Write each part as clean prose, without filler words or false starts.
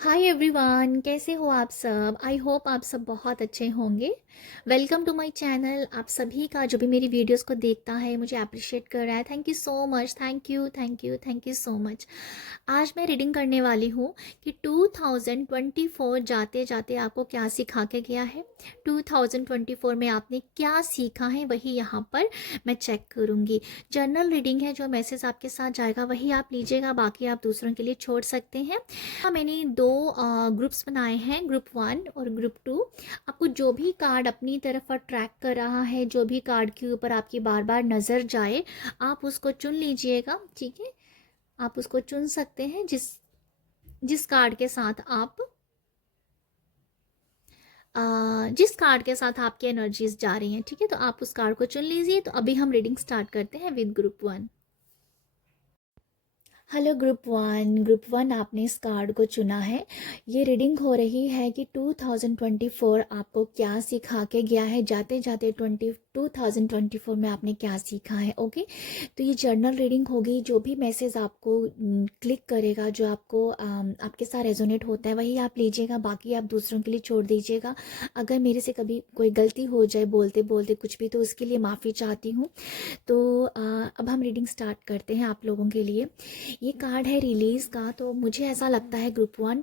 Hi everyone, कैसे हो आप सब। आई होप आप सब बहुत अच्छे होंगे। Welcome to my channel. आप सभी का जो भी मेरी वीडियोस को देखता है मुझे अप्रिशिएट कर रहा है, thank you so much. Thank you thank you thank you so much. आज मैं रीडिंग करने वाली हूँ कि 2024 जाते जाते आपको क्या सिखा के गया है। 2024 में आपने क्या सीखा है वही यहाँ पर मैं चेक करूँगी। जर्नल रीडिंग है, जो मैसेज आपके साथ जाएगा वही आप लीजिएगा, बाकी आप दूसरों के लिए छोड़ सकते हैं। हाँ, मैंने दो ग्रुप्स बनाए हैं, ग्रुप 1 और ग्रुप 2। आपको जो भी कार्ड अपनी तरफ अट्रैक्ट कर रहा है, जो भी कार्ड के ऊपर आपकी बार बार नज़र जाए, आप उसको चुन लीजिएगा। ठीक है, आप उसको चुन सकते हैं जिस जिस कार्ड के साथ आप जिस कार्ड के साथ आपकी एनर्जीज जा रही हैं। ठीक है, तो आप उस कार्ड को चुन लीजिए। तो अभी हम रीडिंग स्टार्ट करते हैं with group 1। Hello group one आपने इस कार्ड को चुना है। ये रीडिंग हो रही है कि 2024 आपको क्या सिखा के गया है, जाते जाते 2024 में आपने क्या सीखा है। ओके, तो ये जर्नल रीडिंग होगी। जो भी मैसेज आपको क्लिक करेगा, जो आपको आपके साथ रेजोनेट होता है वही आप लीजिएगा, बाकी आप दूसरों के लिए छोड़ दीजिएगा। अगर मेरे से कभी कोई गलती हो जाए बोलते बोलते कुछ भी, तो उसके लिए माफ़ी चाहती हूँ। तो अब हम रीडिंग स्टार्ट करते हैं आप लोगों के लिए। ये कार्ड है रिलीज़ का। तो मुझे ऐसा लगता है ग्रुप 1,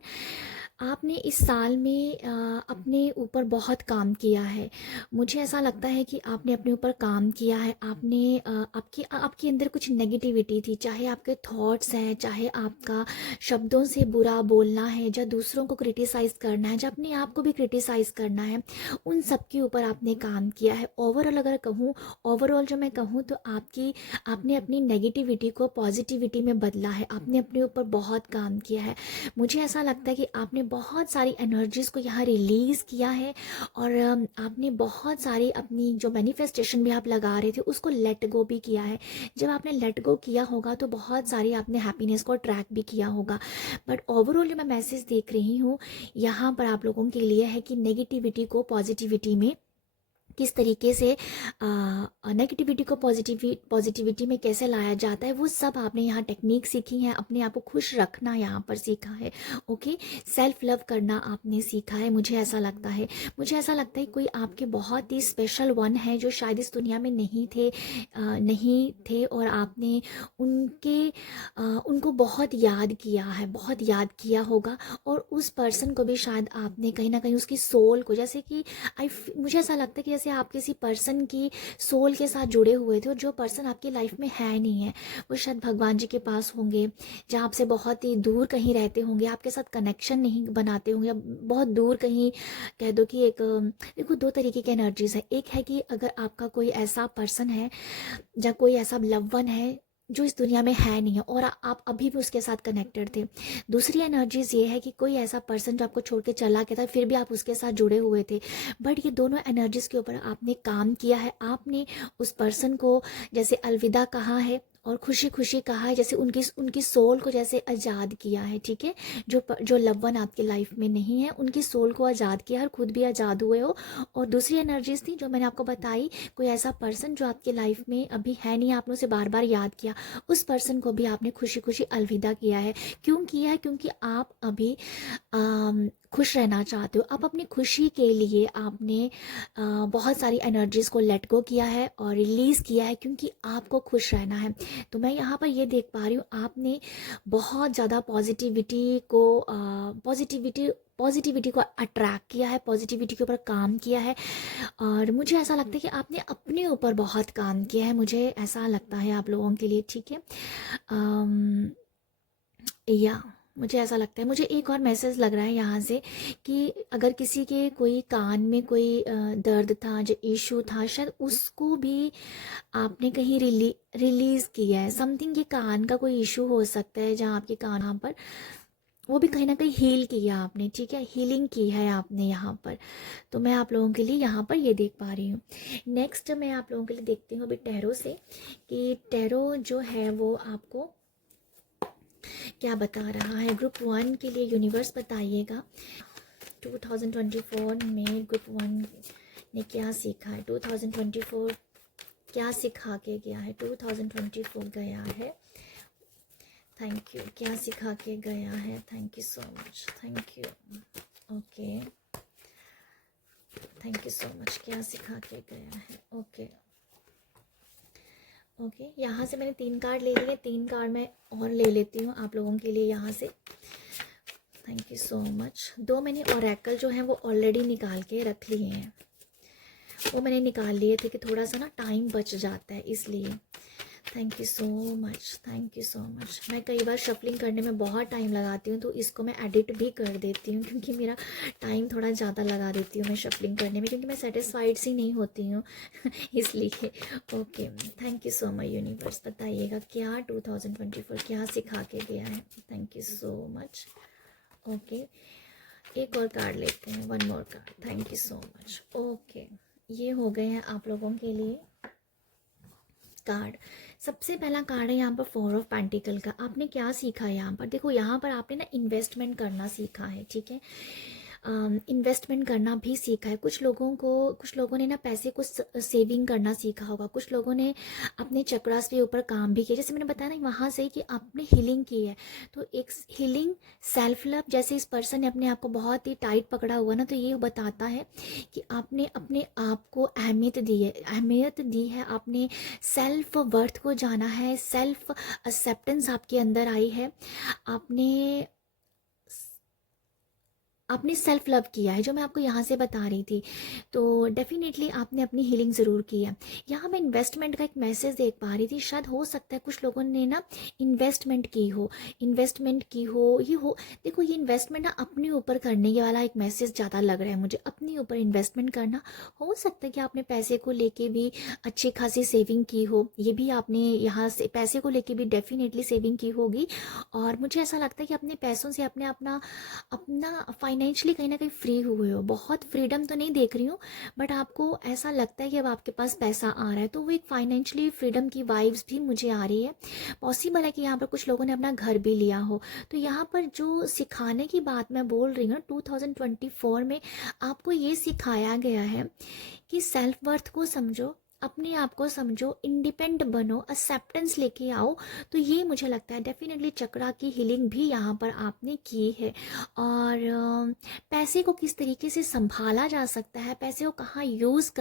आपने इस साल में अपने ऊपर बहुत काम किया है। मुझे ऐसा लगता है कि आपने अपने ऊपर काम किया है। आपने आपकी आपके अंदर कुछ नेगेटिविटी थी, चाहे आपके थॉट्स हैं, चाहे आपका शब्दों से बुरा बोलना है, या दूसरों को क्रिटिसाइज़ करना है, या अपने आप को भी क्रिटिसाइज़ करना है, उन सब के ऊपर आपने काम किया है। ओवरऑल जो मैं कहूँ तो आपने अपनी नेगेटिविटी को पॉजिटिविटी में बदला है। आपने अपने ऊपर बहुत काम किया है। मुझे ऐसा लगता है कि आपने बहुत सारी एनर्जीज़ को यहाँ रिलीज़ किया है, और आपने बहुत सारी अपनी जो मैनिफेस्टेशन भी आप लगा रहे थे उसको लेट गो भी किया है। जब आपने लेट गो किया होगा तो बहुत सारी आपने हैप्पीनेस को ट्रैक भी किया होगा। बट ओवरऑल जो मैं मैसेज देख रही हूँ यहाँ पर आप लोगों के लिए है कि नेगेटिविटी को पॉजिटिविटी में किस तरीके से, नेगेटिविटी को पॉजिटिविटी में कैसे लाया जाता है, वो सब आपने यहाँ टेक्निक सीखी है। अपने आप को खुश रखना यहाँ पर सीखा है। ओके, सेल्फ लव करना आपने सीखा है। मुझे ऐसा लगता है कोई आपके बहुत ही स्पेशल वन है जो शायद इस दुनिया में नहीं थे, और आपने उनको बहुत याद किया है, बहुत याद किया होगा। और उस पर्सन को भी शायद आपने कहीं ना कहीं उसकी सोल को, जैसे कि मुझे ऐसा लगता है कि जैसे आप किसी पर्सन की सोल के साथ जुड़े हुए थे, और जो पर्सन आपकी लाइफ में है नहीं है, वो शायद भगवान जी के पास होंगे, जहाँ आपसे बहुत ही दूर कहीं रहते होंगे, आपके साथ कनेक्शन नहीं बनाते होंगे, या बहुत दूर कहीं कह दो कि एक देखो, दो तरीके की एनर्जीज है। एक है कि अगर आपका कोई ऐसा पर्सन है या कोई ऐसा लव वन है जो इस दुनिया में है नहीं है, और आप अभी भी उसके साथ कनेक्टेड थे। दूसरी एनर्जीज ये है कि कोई ऐसा पर्सन जो आपको छोड़ के चला गया था, फिर भी आप उसके साथ जुड़े हुए थे। बट ये दोनों एनर्जीज के ऊपर आपने काम किया है। आपने उस पर्सन को जैसे अलविदा कहा है और खुशी खुशी कहा है, जैसे उनकी उनकी सोल को जैसे आज़ाद किया है। ठीक है, जो लव वन आपकी लाइफ में नहीं है उनकी सोल को आज़ाद किया, और खुद भी आज़ाद हुए हो। और दूसरी एनर्जीज थी जो मैंने आपको बताई, कोई ऐसा पर्सन जो आपकी लाइफ में अभी है नहीं, आपने उसे बार बार याद किया, उस पर्सन को भी आपने खुशी खुशी अलविदा किया है। क्यों किया है? क्योंकि आप अभी खुश रहना चाहते हो। आप अपनी खुशी के लिए आपने बहुत सारी एनर्जीज़ को लेट गो किया है और रिलीज़ किया है, क्योंकि आपको खुश रहना है। तो मैं यहाँ पर ये देख पा रही हूँ, आपने बहुत ज़्यादा पॉजिटिविटी को अट्रैक्ट किया है, पॉजिटिविटी के ऊपर काम किया है। और मुझे ऐसा लगता है कि आपने अपने ऊपर बहुत काम किया है। मुझे ऐसा लगता है आप लोगों के लिए। ठीक है, अम, या मुझे ऐसा लगता है। मुझे एक और मैसेज लग रहा है यहाँ से कि अगर किसी के कोई कान में कोई दर्द था, जो इशू था, शायद उसको भी आपने कहीं रिलीज़ किया है। समथिंग, ये कान का कोई इशू हो सकता है जहाँ आपके कान यहाँ पर, वो भी कहीं ना कहीं हील किया आपने। ठीक है, हीलिंग की है आपने यहाँ पर। तो मैं आप लोगों के लिए यहाँ पर ये देख पा रही हूँ। नेक्स्ट मैं आप लोगों के लिए देखती हूँ अभी टैरो से, कि टैरो जो है वो आपको क्या बता रहा है। ग्रुप 1 के लिए यूनिवर्स बताइएगा 2024 में ग्रुप 1 ने क्या सीखा है। 2024 क्या सिखा के गया है। 2024 गया है थैंक यू, क्या सिखा के गया है, thank you so much, thank you. Okay, thank you so much, क्या सिखा के गया है। ओके ओके, यहाँ से मैंने 3 कार्ड ले लिए, 3 कार्ड मैं और ले लेती हूँ आप लोगों के लिए यहाँ से। Thank you so much. 2 मैंने ओरेकल जो है वो ऑलरेडी निकाल के रख लिए हैं, वो मैंने निकाल लिए थे कि थोड़ा सा ना टाइम बच जाता है इसलिए। Thank you so much, thank you so much. मैं कई बार शफलिंग करने में बहुत टाइम लगाती हूँ, तो इसको मैं एडिट भी कर देती हूँ क्योंकि मेरा टाइम थोड़ा ज़्यादा लगा देती हूँ मैं शफलिंग करने में, क्योंकि मैं सेटिस्फाइड सी नहीं होती हूँ इसलिए। Okay, thank you so much universe. बताइएगा क्या 2024 क्या सिखा के गया है। Thank you so much. Okay, एक और कार्ड लेते हैं, 1 more card. Thank you so much. Okay, ये हो गए हैं आप लोगों के लिए कार्ड। सबसे पहला कार्ड है यहाँ पर 4 ऑफ पेंटिकल का। आपने क्या सीखा है यहाँ पर, देखो यहाँ पर आपने ना इन्वेस्टमेंट करना सीखा है, ठीक है। इन्वेस्टमेंट करना भी सीखा है। कुछ लोगों ने ना पैसे को सेविंग करना सीखा होगा, कुछ लोगों ने अपने चक्रास के ऊपर काम भी किया, जैसे मैंने बताया ना वहाँ से कि आपने हीलिंग की है। तो एक हीलिंग, सेल्फ लव, जैसे इस पर्सन ने अपने आप को बहुत ही टाइट पकड़ा हुआ ना, तो ये बताता है कि आपने अपने आप को अहमियत दी है, आपने सेल्फ वर्थ को जाना है, सेल्फ एक्सेप्टेंस आपके अंदर आई है, आपने आपने सेल्फ लव किया है, जो मैं आपको यहाँ से बता रही थी। तो डेफिनेटली आपने अपनी हीलिंग ज़रूर की है। यहाँ मैं इन्वेस्टमेंट का एक मैसेज देख पा रही थी, शायद हो सकता है कुछ लोगों ने ना इन्वेस्टमेंट की हो, ये हो। देखो ये इन्वेस्टमेंट ना अपने ऊपर करने के वाला एक मैसेज ज़्यादा लग रहा है मुझे, अपने ऊपर इन्वेस्टमेंट करना। हो सकता है कि आपने पैसे को लेके भी अच्छी खासी सेविंग की हो, ये भी आपने यहाँ से पैसे को लेके भी डेफिनेटली सेविंग की होगी। और मुझे ऐसा लगता है कि अपने पैसों से अपने अपना अपना फाइनेंशियली कहीं ना कहीं फ्री हुए हो। बहुत फ्रीडम तो नहीं देख रही हूँ, बट आपको ऐसा लगता है कि अब आपके पास पैसा आ रहा है, तो वो एक फाइनेंशियली फ्रीडम की वाइब्स भी मुझे आ रही है। पॉसिबल है कि यहाँ पर कुछ लोगों ने अपना घर भी लिया हो। तो यहाँ पर जो सिखाने की बात मैं बोल रही हूँ, 2024 में आपको ये सिखाया गया है कि सेल्फ वर्थ को समझो, अपने आप को समझो, इंडिपेंडेंट बनो, एक्सेप्टेंस लेके आओ। तो ये मुझे लगता है डेफिनेटली चक्रा की हीलिंग भी यहाँ पर आपने की है। और पैसे को किस तरीके से संभाला जा सकता है, पैसे को कहाँ यूज़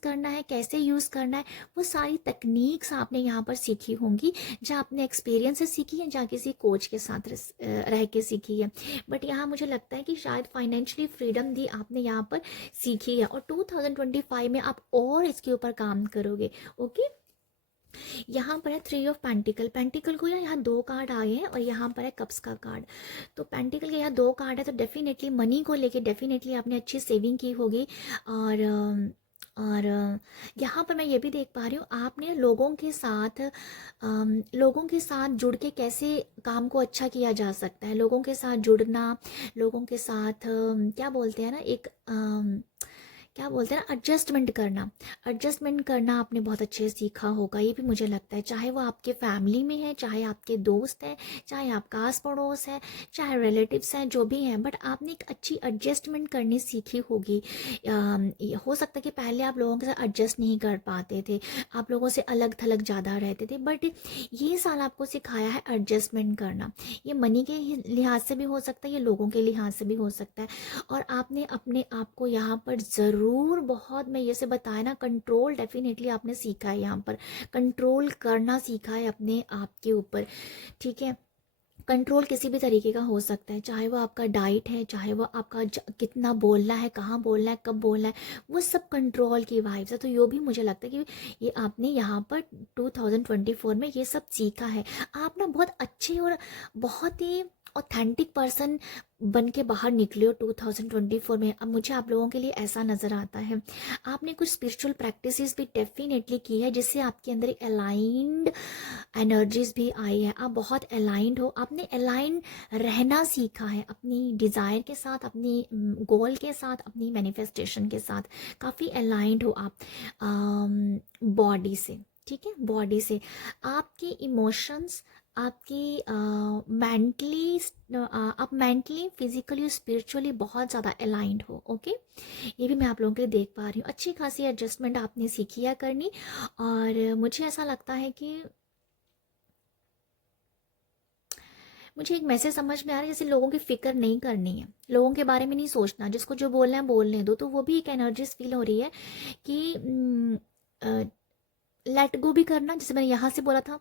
करना है, कैसे यूज़ करना है, वो सारी तकनीक्स आपने यहाँ पर सीखी होंगी, जहाँ आपने एक्सपीरियंस से सीखी है, जहाँ किसी कोच के साथ रह के सीखी है। बट यहाँ मुझे लगता है कि शायद फाइनेंशियली फ्रीडम भी आपने यहाँ पर सीखी है, और 2025 में आप और इसके ऊपर काम करोगे। ओके, यहाँ पर है 3 ऑफ पेंटिकल को यहाँ 2 कार्ड आए हैं, और यहाँ पर है कप्स का कार्ड। तो पेंटिकल के यहाँ 2 कार्ड है, तो डेफिनेटली मनी को लेके डेफिनेटली आपने अच्छी सेविंग की होगी। और यहाँ पर मैं ये भी देख पा रही हूँ, आपने लोगों के साथ जुड़ के कैसे काम को अच्छा किया जा सकता है, लोगों के साथ जुड़ना, लोगों के साथ क्या बोलते हैं ना, क्या बोलते हैं ना, एडजस्टमेंट करना आपने बहुत अच्छे से सीखा होगा, ये भी मुझे लगता है। चाहे वो आपके फैमिली में है, चाहे आपके दोस्त हैं, चाहे आपका आस पड़ोस है, चाहे रिलेटिव्स हैं, जो भी हैं, बट आपने एक अच्छी एडजस्टमेंट करनी सीखी होगी। हो सकता है कि पहले आप लोगों के साथ एडजस्ट नहीं कर पाते थे, आप लोगों से अलग थलग ज़्यादा रहते थे, बट ये साल आपको सिखाया है एडजस्टमेंट करना। ये मनी के लिहाज से भी हो सकता है, ये लोगों के लिहाज से भी हो सकता है। और आपने अपने आप को यहाँ पर ज़रूर बहुत, मैं ये से बताया ना, कंट्रोल डेफिनेटली आपने सीखा है, यहाँ पर कंट्रोल करना सीखा है अपने आप के ऊपर, ठीक है। कंट्रोल किसी भी तरीके का हो सकता है, चाहे वो आपका डाइट है, चाहे वो आपका कितना बोलना है, कहाँ बोलना है, कब बोलना है, वो सब कंट्रोल की वाइब्स है। तो ये भी मुझे लगता है कि ये आपने यहाँ पर 2024 में ये सब सीखा है। आप ना बहुत अच्छे और बहुत ही ऑथेंटिक पर्सन बन के बाहर निकले हो 2024 में। अब मुझे आप लोगों के लिए ऐसा नज़र आता है, आपने कुछ स्पिरिचुअल प्रैक्टिसेस भी डेफिनेटली की है, जिससे आपके अंदर एक अलाइंड एनर्जीज भी आई है। आप बहुत अलाइंड हो, आपने अलाइन रहना सीखा है अपनी डिज़ायर के साथ, अपनी गोल के साथ, अपनी मैनिफेस्टेशन के साथ। काफ़ी अलाइंड हो आप बॉडी से, ठीक है, बॉडी से। आपके इमोशंस, आपकी आप मेंटली, फिजिकली, स्पिरिचुअली बहुत ज़्यादा अलाइंड हो। ओके, ये भी मैं आप लोगों के लिए देख पा रही हूँ। अच्छी खासी एडजस्टमेंट आपने सीखी है करनी, और मुझे ऐसा लगता है कि मुझे एक मैसेज समझ में आ रहा है, जैसे लोगों की फिक्र नहीं करनी है, लोगों के बारे में नहीं सोचना, जिसको जो बोलना है बोलने दो। तो वो भी एक एनर्जीज फील हो रही है कि लेट गो भी करना, जैसे मैंने यहाँ से बोला था।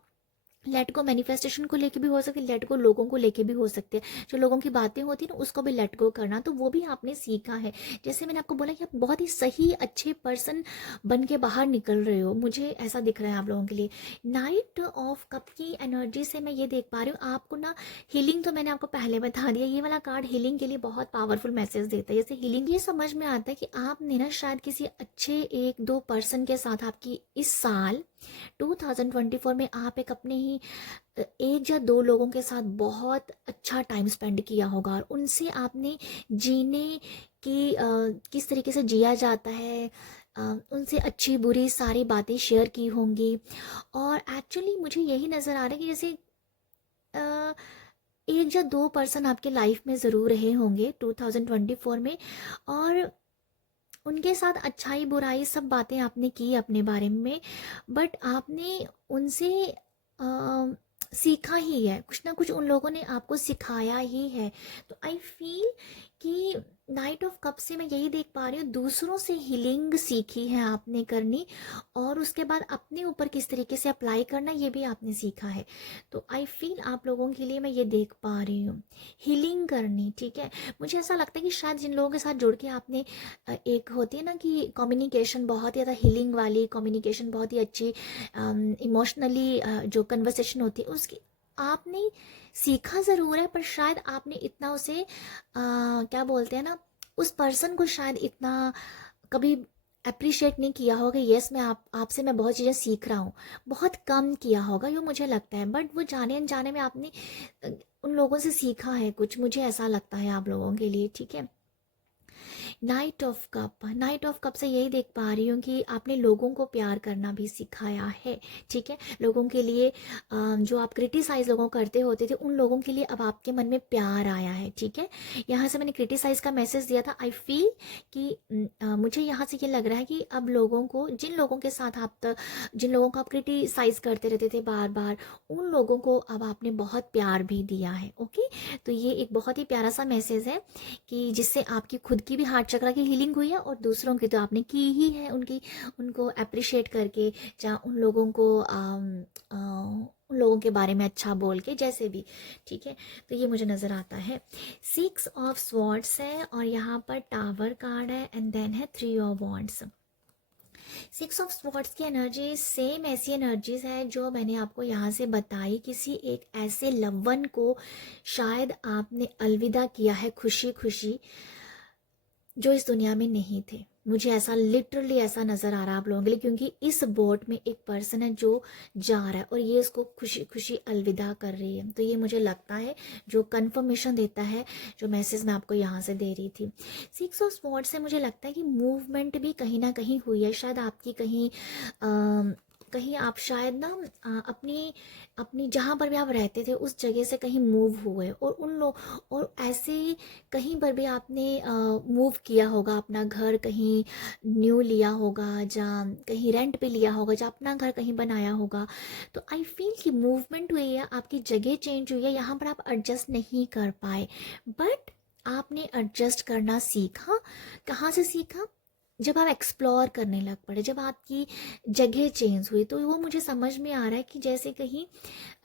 लेट को मैनिफेस्टेशन को लेके भी हो सकती है, लेट को लोगों को लेके भी हो सकती है, जो लोगों की बातें होती है ना उसको भी लेट गो करना, तो वो भी आपने सीखा है। जैसे मैंने आपको बोला कि आप बहुत ही सही अच्छे पर्सन बन के बाहर निकल रहे हो, मुझे ऐसा दिख रहा है आप लोगों के लिए। नाइट ऑफ कप की एनर्जी से मैं ये देख पा रही हूँ आपको ना, हीलिंग तो मैंने आपको पहले बता दिया, ये वाला कार्ड हीलिंग के लिए बहुत पावरफुल मैसेज देता है। जैसे हीलिंग ये समझ में आता है कि आपने ना शायद किसी अच्छे एक दो पर्सन के साथ आपकी इस साल 2024 में आप एक अपने ही एक या दो लोगों के साथ बहुत अच्छा टाइम स्पेंड किया होगा, और उनसे आपने जीने की किस तरीके से जिया जाता है, उनसे अच्छी बुरी सारी बातें शेयर की होंगी। और एक्चुअली मुझे यही नज़र आ रहा है कि जैसे अ, एक या दो पर्सन आपके लाइफ में ज़रूर रहे होंगे 2024 में, और उनके साथ अच्छाई बुराई सब बातें आपने की अपने बारे में, बट आपने उनसे सीखा ही है, कुछ ना कुछ उन लोगों ने आपको सिखाया ही है। तो आई फील कि नाइट ऑफ कप से मैं यही देख पा रही हूँ, दूसरों से हीलिंग सीखी है आपने करनी, और उसके बाद अपने ऊपर किस तरीके से अप्लाई करना ये भी आपने सीखा है। तो आई फील आप लोगों के लिए मैं ये देख पा रही हूँ, हीलिंग करनी, ठीक है। मुझे ऐसा लगता है कि शायद जिन लोगों के साथ जुड़ के आपने एक होती है ना कि कम्युनिकेशन बहुत ही ज़्यादा हीलिंग वाली कम्युनिकेशन, बहुत ही अच्छी इमोशनली जो कन्वर्सेशन होती है उसकी आपने सीखा ज़रूर है, पर शायद आपने इतना उसे क्या बोलते हैं ना, उस पर्सन को शायद इतना कभी अप्रिशिएट नहीं किया होगा। यस, मैं आपसे मैं बहुत चीज़ें सीख रहा हूँ, बहुत कम किया होगा ये मुझे लगता है, बट वो जाने अनजाने में आपने अ, उन लोगों से सीखा है कुछ, मुझे ऐसा लगता है आप लोगों के लिए, ठीक है। नाइट ऑफ कप से यही देख पा रही हूँ कि आपने लोगों को प्यार करना भी सिखाया है, ठीक है। लोगों के लिए जो आप क्रिटिसाइज लोगों करते होते थे, उन लोगों के लिए अब आपके मन में प्यार आया है, ठीक है। यहाँ से मैंने क्रिटिसाइज का मैसेज दिया था। आई फील कि मुझे यहाँ से ये लग रहा है कि अब लोगों को, जिन लोगों के साथ जिन लोगों को आप क्रिटिसाइज करते रहते थे बार बार, उन लोगों को अब आपने बहुत प्यार भी दिया है, ओके। तो ये एक बहुत ही प्यारा सा मैसेज है कि जिससे आपकी खुद की भी हार्ट चक्र की हीलिंग हुई है, और दूसरों की तो आपने की ही है, उनको अप्रिशिएट करके, या उन लोगों को उन लोगों के बारे में अच्छा बोल के, जैसे भी, ठीक है। तो ये मुझे नज़र आता है। 6 ऑफ स्वॉर्ड्स है, और यहाँ पर टावर कार्ड है, एंड देन है 3 ऑफ वॉन्ड्स। 6 ऑफ स्वॉर्ड्स की एनर्जी सेम ऐसी एनर्जीज है जो मैंने आपको यहाँ से बताई, किसी एक ऐसे लव्वन को शायद आपने अलविदा किया है खुशी खुशी, जो इस दुनिया में नहीं थे। मुझे ऐसा लिटरली ऐसा नज़र आ रहा है आप लोगों के लिए, क्योंकि इस बोट में एक पर्सन है जो जा रहा है, और ये उसको खुशी खुशी अलविदा कर रही है। तो ये मुझे लगता है जो कंफर्मेशन देता है, जो मैसेज मैं आपको यहाँ से दे रही थी। 6 ऑफ स्वॉर्ड्स से मुझे लगता है कि मूवमेंट भी कहीं ना कहीं हुई है, शायद आपकी कहीं कहीं आप शायद ना अपनी अपनी जहाँ पर भी आप रहते थे उस जगह से कहीं मूव हुए, और उन लोग, और ऐसे ही कहीं पर भी आपने मूव किया होगा, अपना घर कहीं न्यू लिया होगा, जहाँ कहीं रेंट पे लिया होगा, जहाँ अपना घर कहीं बनाया होगा। तो आई फील कि मूवमेंट हुई है, आपकी जगह चेंज हुई है, यहाँ पर आप एडजस्ट नहीं कर पाए, बट आपने एडजस्ट करना सीखा। कहाँ से सीखा? जब आप एक्सप्लोर करने लग पड़े, जब आपकी जगह चेंज हुई, तो वो मुझे समझ में आ रहा है कि जैसे कहीं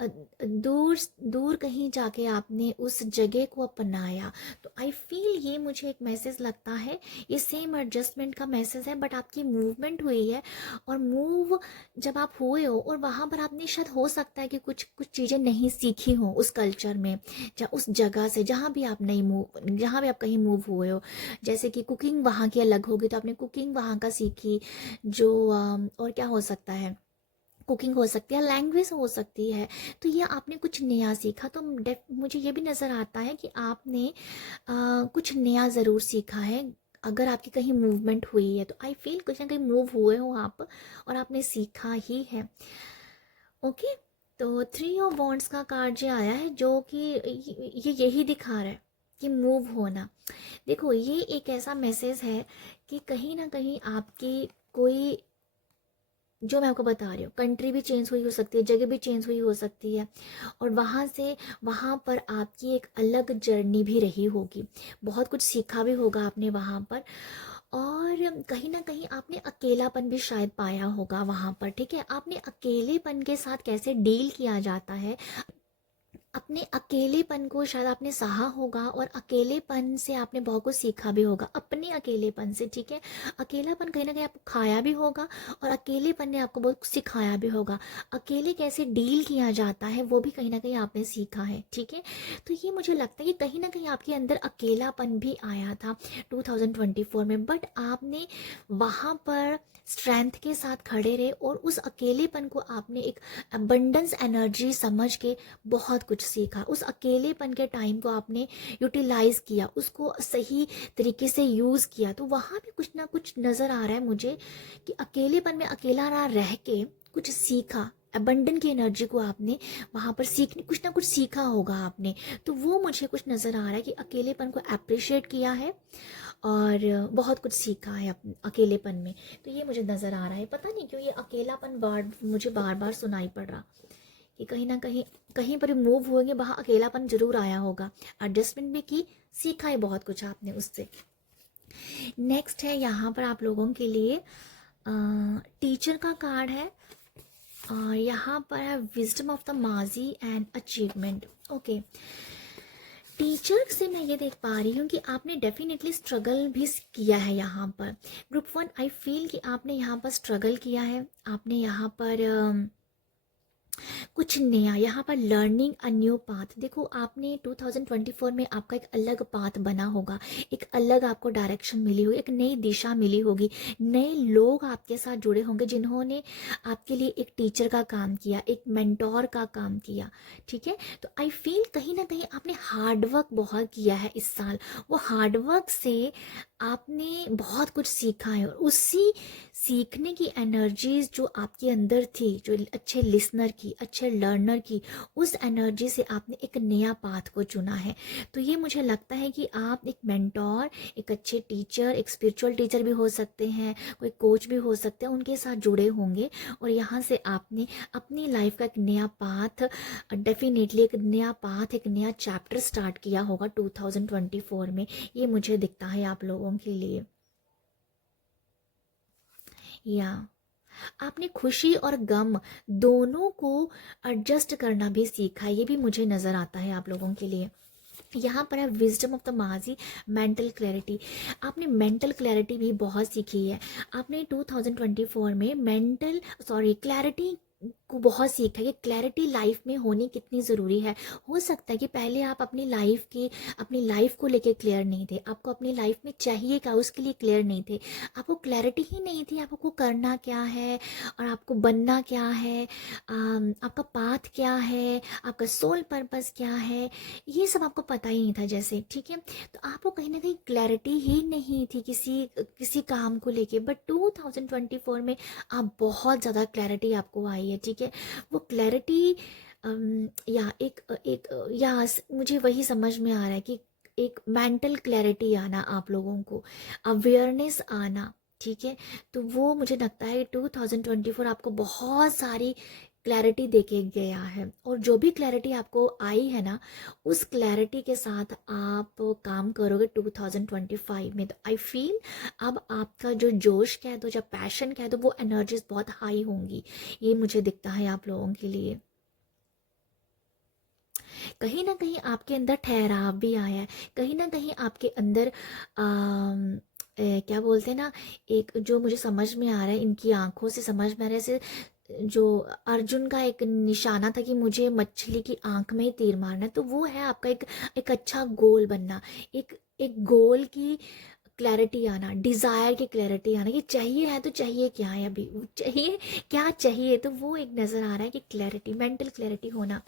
अ, दूर दूर कहीं जाके आपने उस जगह को अपनाया। तो आई फील ये मुझे एक मैसेज लगता है, ये सेम एडजस्टमेंट का मैसेज है, बट आपकी मूवमेंट हुई है, और मूव जब आप हुए हो, और वहाँ पर आपने शायद हो सकता है कि कुछ कुछ चीज़ें नहीं सीखी हो उस कल्चर में, या उस जगह से जहाँ भी आप नहीं मूव, जहाँ भी आप कहीं मूव हुए हो। जैसे कि कुकिंग वहाँ की अलग होगी, तो आपने कुकिंग वहाँ का सीखी, जो और क्या हो सकता है, कुकिंग हो सकती है, लैंग्वेज हो सकती है। तो ये आपने कुछ नया सीखा, तो मुझे ये भी नज़र आता है कि आपने कुछ नया ज़रूर सीखा है। अगर आपकी कहीं मूवमेंट हुई है, तो आई फील कुछ ना कहीं मूव हुए हो आप, और आपने सीखा ही है, ओके। तो 3 ऑफ वॉन्ड्स का कार्ड जो आया है, जो कि ये यही दिखा रहा है कि मूव होना। देखो, ये एक ऐसा मैसेज है कि कहीं ना कहीं आपकी कोई जो मैं आपको बता रही हूँ, कंट्री भी चेंज हुई हो सकती है, जगह भी चेंज हुई हो सकती है, और वहाँ से वहाँ पर आपकी एक अलग जर्नी भी रही होगी, बहुत कुछ सीखा भी होगा आपने वहाँ पर, और कहीं ना कहीं आपने अकेलापन भी शायद पाया होगा वहाँ पर, ठीक है। आपने अकेलेपन के साथ कैसे डील किया जाता है, अपने अकेलेपन को शायद आपने सहा होगा, और अकेलेपन से आपने बहुत कुछ सीखा भी होगा अपने अकेलेपन से, ठीक है। अकेलापन कहीं ना कहीं आपको खाया भी होगा, और अकेलेपन ने आपको बहुत कुछ सिखाया भी होगा। अकेले कैसे डील किया जाता है वो भी कहीं ना कहीं आपने सीखा है, ठीक है। तो ये मुझे लगता है कि कहीं ना कहीं आपके अंदर अकेलापन भी आया था 2024 में, बट आपने वहाँ पर स्ट्रेंथ के साथ खड़े रहे, और उस अकेलेपन को आपने एक अबंडेंस एनर्जी समझ के बहुत कुछ सीखा। उस अकेलेपन के टाइम को आपने यूटिलाइज किया, उसको सही तरीके से यूज़ किया, तो वहाँ भी कुछ ना कुछ नज़र आ रहा है मुझे कि अकेलेपन में अकेला ना रह के कुछ सीखा, अबंडन की एनर्जी को आपने वहाँ पर सीखने कुछ ना कुछ सीखा होगा आपने। तो वो मुझे कुछ नज़र आ रहा है कि अकेलेपन को अप्रिशिएट किया है, और बहुत कुछ सीखा है अकेलेपन में। तो ये मुझे नज़र आ रहा है, पता नहीं क्यों ये अकेलापन वर्ड मुझे बार बार सुनाई पड़ रहा, कि कहीं ना कहीं कहीं पर मूव होंगे वहाँ अकेलापन जरूर आया होगा, एडजस्टमेंट भी की, सीखा है बहुत कुछ आपने उससे। नेक्स्ट है यहाँ पर आप लोगों के लिए टीचर का कार्ड है, और यहाँ पर है विजडम ऑफ द माजी एंड अचीवमेंट। ओके, टीचर से मैं ये देख पा रही हूँ कि आपने डेफिनेटली स्ट्रगल भी किया है यहाँ पर। ग्रुप 1 आई फील कि आपने यहाँ पर स्ट्रगल किया है, आपने यहाँ पर कुछ नया, यहाँ पर लर्निंग अ न्यू पाथ। देखो आपने 2024 में आपका एक अलग पाथ बना होगा, एक अलग आपको डायरेक्शन मिली होगी, एक नई दिशा मिली होगी, नए लोग आपके साथ जुड़े होंगे जिन्होंने आपके लिए एक टीचर का काम किया, एक मेंटोर का काम किया, ठीक है। तो आई फील कहीं ना कहीं आपने हार्डवर्क बहुत किया है इस साल, वो हार्डवर्क से आपने बहुत कुछ सीखा है, और उसी सीखने की एनर्जीज जो आपके अंदर थी, जो अच्छे लिसनर की, अच्छे लर्नर की, उस एनर्जी से आपने एक नया पाथ को चुना है। तो ये मुझे लगता है कि आप एक मेंटोर, एक अच्छे टीचर, एक स्पिरिचुअल टीचर भी हो सकते हैं, कोई कोच भी हो सकते हैं, उनके साथ जुड़े होंगे, और यहाँ से आपने अपनी लाइफ का एक नया पाथ, डेफिनेटली एक नया पाथ, एक नया चैप्टर स्टार्ट किया होगा 2024 में। ये मुझे दिखता है आप लोगों के लिए। या आपने खुशी और गम दोनों को एडजस्ट करना भी सीखा, ये भी मुझे नज़र आता है आप लोगों के लिए। यहाँ पर है विजडम ऑफ द माजी, मेंटल क्लैरिटी। आपने मेंटल क्लैरिटी भी बहुत सीखी है, आपने 2024 में क्लैरिटी को बहुत सीखा है कि क्लैरिटी लाइफ में होनी कितनी ज़रूरी है। हो सकता है कि पहले आप अपनी लाइफ को लेके क्लियर नहीं थे, आपको अपनी लाइफ में चाहिए क्या उसके लिए क्लियर नहीं थे, आपको क्लैरिटी ही नहीं थी आपको करना क्या है, और आपको बनना क्या है, आपका पाथ क्या है, आपका सोल पर्पस क्या है, ये सब आपको पता ही नहीं था जैसे, ठीक है। तो आपको कहीं ना कहीं क्लैरिटी ही नहीं थी किसी किसी काम को लेके, बट 2024 में आप बहुत ज़्यादा क्लैरिटी आपको आई है, ठीक है। वो क्लैरिटी या एक एक या मुझे वही समझ में आ रहा है कि एक मेंटल क्लैरिटी आना आप लोगों को, अवेयरनेस आना, ठीक है। तो वो मुझे लगता है 2024 आपको बहुत सारी क्लैरिटी देके गया है, और जो भी क्लैरिटी आपको आई है ना, उस क्लैरिटी के साथ आप काम करोगे 2025 में, तो आई फील अब आपका जो जोश कह दो, जब पैशन कह दो, वो एनर्जीज बहुत हाई होंगी, ये मुझे दिखता है आप लोगों के लिए। कहीं ना कहीं आपके अंदर ठहराव भी आया है, कहीं ना कहीं आपके अंदर क्या बोलते हैं ना, एक जो मुझे समझ में आ रहा है, इनकी आंखों से समझ में आ रहा है, जैसे जो अर्जुन का एक निशाना था कि मुझे मछली की आंख में ही तीर मारना है, तो वो है आपका एक एक अच्छा गोल बनना, एक एक गोल की क्लैरिटी आना, डिज़ायर की क्लैरिटी आना, कि चाहिए है तो चाहिए क्या है, अभी चाहिए क्या चाहिए, तो वो एक नज़र आ रहा है कि क्लैरिटी, मेंटल क्लैरिटी होना,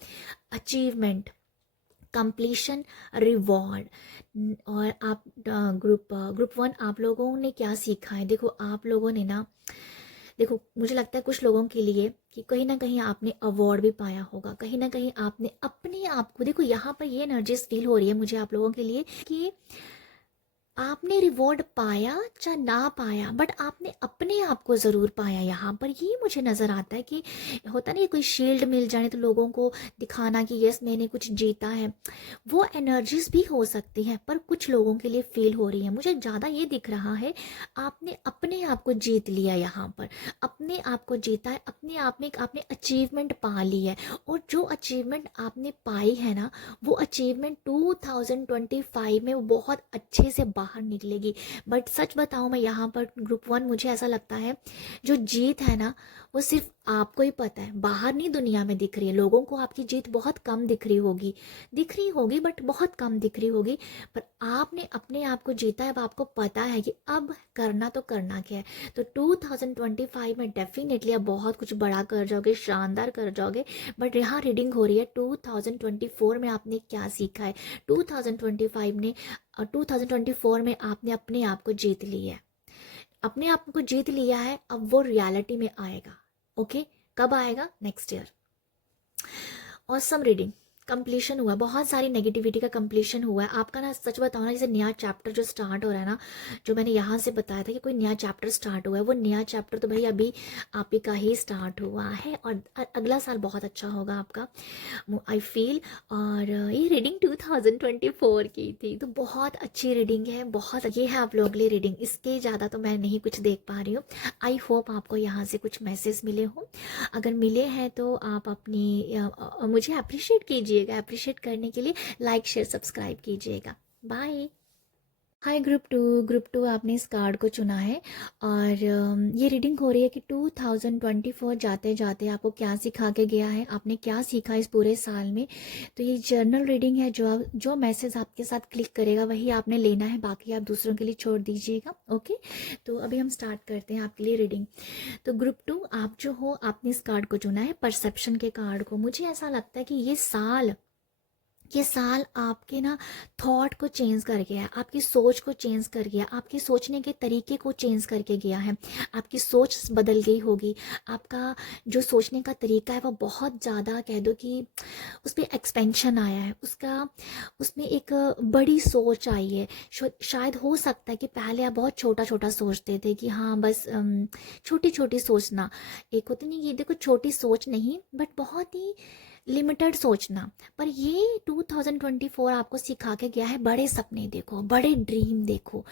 अचीवमेंट, कंप्लीशन, रिवॉर्ड। और आप ग्रुप 1 आप लोगों ने क्या सीखा है, देखो आप लोगों ने ना, देखो मुझे लगता है कुछ लोगों के लिए कि कहीं ना कहीं आपने अवार्ड भी पाया होगा, कहीं ना कहीं आपने अपने आप को, देखो यहाँ पर ये एनर्जीज फील हो रही है मुझे आप लोगों के लिए कि आपने रिवॉर्ड पाया चाहे ना पाया, बट आपने अपने आप को ज़रूर पाया यहाँ पर। ये मुझे नज़र आता है कि होता नहीं, कोई शील्ड मिल जाए तो लोगों को दिखाना कि यस मैंने कुछ जीता है, वो एनर्जीज भी हो सकती हैं, पर कुछ लोगों के लिए फील हो रही है। मुझे ज़्यादा ये दिख रहा है आपने अपने आप को जीत लिया यहाँ पर, अपने आप को जीता है, अपने आप में एक आपने अचीवमेंट पा ली है। और जो अचीवमेंट आपने पाई है ना, वो अचीवमेंट 2025 में वो बहुत अच्छे से बाहर निकलेगी। बट सच बताऊं मैं यहाँ पर ग्रुप वन, मुझे ऐसा लगता है जो जीत है ना, वो सिर्फ आपको ही पता है, बाहर नहीं दुनिया में दिख रही है। लोगों को आपकी जीत बहुत कम दिख रही होगी बट बहुत कम दिख रही होगी। पर आपने अपने आप को जीता है, अब आपको पता है कि अब करना तो करना क्या है। तो 2025 में डेफिनेटली आप बहुत कुछ बड़ा कर जाओगे, शानदार कर जाओगे। बट यहाँ रीडिंग हो रही है 2024 में आपने क्या सीखा है। 2025 ने 2024 में आपने अपने आप को जीत लिया है, अपने आप को जीत लिया है। अब वो रियलिटी में आएगा। ओके, कब आएगा? Next year. Awesome reading, completion हुआ, बहुत सारी नेगेटिविटी का कंप्लीशन हुआ है आपका ना। सच बताओ ना, जैसे नया चैप्टर जो स्टार्ट हो रहा है ना, जो मैंने यहाँ से बताया था कि कोई नया चैप्टर स्टार्ट हुआ है, वो नया चैप्टर तो भाई अभी आप ही का ही स्टार्ट हुआ है, और अगला साल बहुत अच्छा होगा आपका, आई फील। और ये रीडिंग 2024 की थी, तो बहुत अच्छी रीडिंग है, बहुत ये है आप लोगों के लिए रीडिंग। इसके ज़्यादा तो मैं नहीं कुछ देख पा रही हूँ। आई होप आपको यहाँ से कुछ मैसेज मिले हों। अगर मिले हैं तो आप अपनी मुझे अप्रिशिएट कीजिएगा। अप्रिशिएट करने के लिए लाइक शेयर सब्सक्राइब कीजिएगा। बाय। हाय ग्रुप टू आपने इस कार्ड को चुना है, और ये रीडिंग हो रही है कि 2024 जाते जाते आपको क्या सिखा के गया है, आपने क्या सीखा इस पूरे साल में। तो ये जर्नल रीडिंग है, जो मैसेज आपके साथ क्लिक करेगा वही आपने लेना है, बाकी आप दूसरों के लिए छोड़ दीजिएगा। ओके, तो अभी हम स्टार्ट करते हैं आपके लिए रीडिंग। तो ग्रुप टू, आप जो हो, आपने इस कार्ड को चुना है, परसेप्शन के कार्ड को। मुझे ऐसा लगता है कि ये साल आपके ना थॉट को चेंज कर गया है, आपकी सोच को चेंज कर गया, आपके सोचने के तरीके को चेंज करके गया है। आपकी सोच बदल गई होगी, आपका जो सोचने का तरीका है वो बहुत ज़्यादा, कह दो कि उस पर एक्सपेंशन आया है, उसमें एक बड़ी सोच आई है। शायद हो सकता है कि पहले आप बहुत छोटा छोटा सोचते थे कि हाँ बस छोटी छोटी सोचना, एक होती नहीं, ये देखो छोटी सोच नहीं बट बहुत ही लिमिटेड सोचना। पर ये 2024 आपको सिखा के गया है, बड़े सपने देखो, बड़े ड्रीम देखो,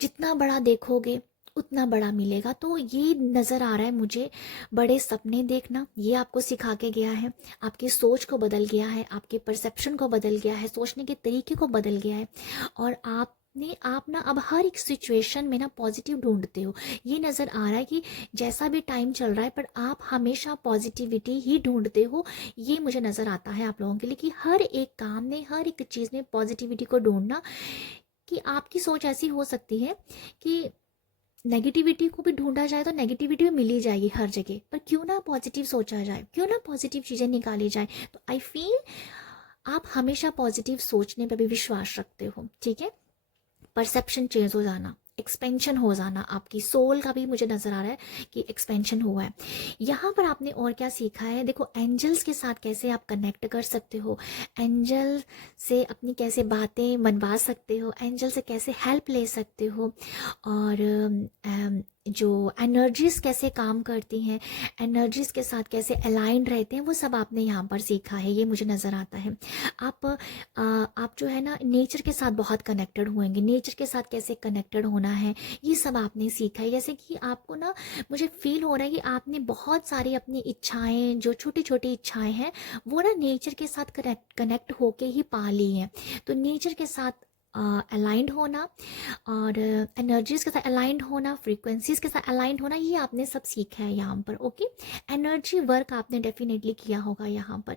जितना बड़ा देखोगे उतना बड़ा मिलेगा। तो ये नज़र आ रहा है मुझे, बड़े सपने देखना ये आपको सिखा के गया है। आपकी सोच को बदल गया है, आपके परसेप्शन को बदल गया है, सोचने के तरीके को बदल गया है। और आप ना अब हर एक सिचुएशन में ना पॉजिटिव ढूंढते हो। ये नज़र आ रहा है कि जैसा भी टाइम चल रहा है पर आप हमेशा पॉजिटिविटी ही ढूंढते हो। ये मुझे नज़र आता है आप लोगों के लिए कि हर एक काम में, हर एक चीज़ में पॉजिटिविटी को ढूंढना। कि आपकी सोच ऐसी हो सकती है कि नेगेटिविटी को भी ढूंढा जाए तो नेगेटिविटी भी मिली जाएगी हर जगह, पर क्यों ना पॉजिटिव सोचा जाए, क्यों ना पॉजिटिव चीज़ें निकाली जाए। तो आई फील आप हमेशा पॉजिटिव सोचने पर भी विश्वास रखते हो। ठीक है, परसेप्शन चेंज हो जाना, एक्सपेंशन हो जाना, आपकी सोल का भी मुझे नज़र आ रहा है कि एक्सपेंशन हुआ है। यहाँ पर आपने और क्या सीखा है, देखो एंजल्स के साथ कैसे आप कनेक्ट कर सकते हो, एंजल से अपनी कैसे बातें मनवा सकते हो, एंजल से कैसे हेल्प ले सकते हो, और जो एनर्जीज कैसे काम करती हैं, एनर्जीज के साथ कैसे अलाइंड रहते हैं, वो सब आपने यहाँ पर सीखा है। ये मुझे नज़र आता है। आप जो है ना नेचर के साथ बहुत कनेक्टेड होंगे, नेचर के साथ कैसे कनेक्टेड होना है ये सब आपने सीखा है। जैसे कि आपको ना, मुझे फील हो रहा है कि आपने बहुत सारी अपनी इच्छाएं, जो छोटी छोटी इच्छाएं हैं, वो ना नेचर के साथ कनेक्ट होके ही पा ली हैं। तो नेचर के साथ अलाइंड होना, और एनर्जीज के साथ अलाइंड होना, फ्रीक्वेंसीज के साथ अलाइंड होना, ये आपने सब सीखा है यहाँ पर। ओके, एनर्जी वर्क आपने डेफिनेटली किया होगा यहाँ पर।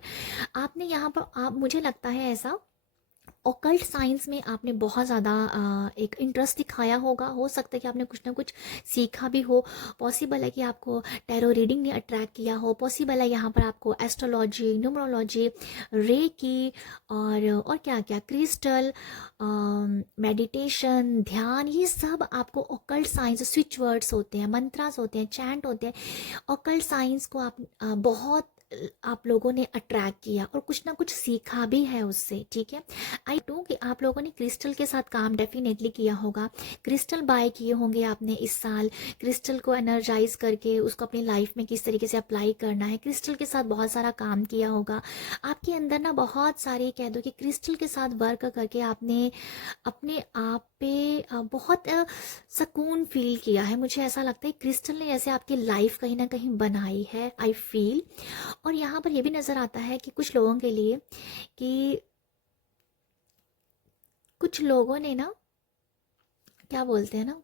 आपने यहाँ पर, आप मुझे लगता है ऐसा, ऑकल्ट साइंस में आपने बहुत ज़्यादा एक इंटरेस्ट दिखाया होगा। हो सकता है कि आपने कुछ ना कुछ सीखा भी हो। पॉसिबल है कि आपको टैरो रीडिंग ने अट्रैक्ट किया हो। पॉसिबल है यहाँ पर आपको एस्ट्रोलॉजी, न्यूमरोलॉजी, रेकी और क्या क्या, क्रिस्टल, मेडिटेशन, ध्यान, ये सब आपको ऑकल्ट साइंस, स्विच वर्ड्स होते हैं, मंत्रास होते हैं, चैंट होते हैं, ऑकल्ट साइंस को आप बहुत आप लोगों ने अट्रैक्ट किया और कुछ ना कुछ सीखा भी है उससे, ठीक है। आई टू कि आप लोगों ने क्रिस्टल के साथ काम डेफिनेटली किया होगा, क्रिस्टल बाय किए होंगे आपने इस साल, क्रिस्टल को एनर्जाइज करके उसको अपनी लाइफ में किस तरीके से अप्लाई करना है, क्रिस्टल के साथ बहुत सारा काम किया होगा। आपके अंदर ना बहुत सारे, कह दो कि क्रिस्टल के साथ वर्क करके आपने अपने आप पे बहुत सुकून फील किया है। मुझे ऐसा लगता है क्रिस्टल ने जैसे आपकी लाइफ कहीं ना कहीं बनाई है, आई फील। और यहाँ पर ये भी नज़र आता है कि कुछ लोगों के लिए कि कुछ लोगों ने ना, क्या बोलते हैं ना,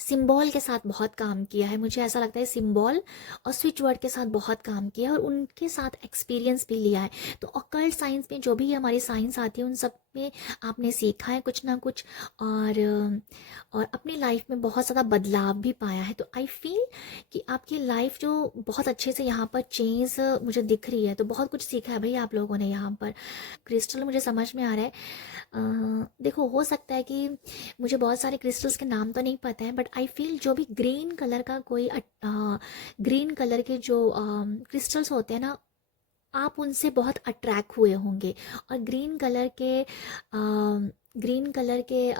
सिंबल के साथ बहुत काम किया है। मुझे ऐसा लगता है सिंबल और स्विच वर्ड के साथ बहुत काम किया है और उनके साथ एक्सपीरियंस भी लिया है। तो ऑकल्ट साइंस में जो भी हमारी साइंस आती है उन सब में आपने सीखा है कुछ ना कुछ, और अपनी लाइफ में बहुत ज़्यादा बदलाव भी पाया है। तो आई फील कि आपकी लाइफ जो बहुत अच्छे से यहाँ पर चेंज मुझे दिख रही है। तो बहुत कुछ सीखा है भाई आप लोगों ने यहाँ पर। क्रिस्टल मुझे समझ में आ रहा है। देखो, हो सकता है कि मुझे बहुत सारे क्रिस्टल्स के नाम तो नहीं पता है, बट आई फील जो भी ग्रीन कलर का कोई ग्रीन कलर के जो क्रिस्टल्स होते हैं ना, आप उनसे बहुत अट्रैक्ट हुए होंगे। और ग्रीन कलर के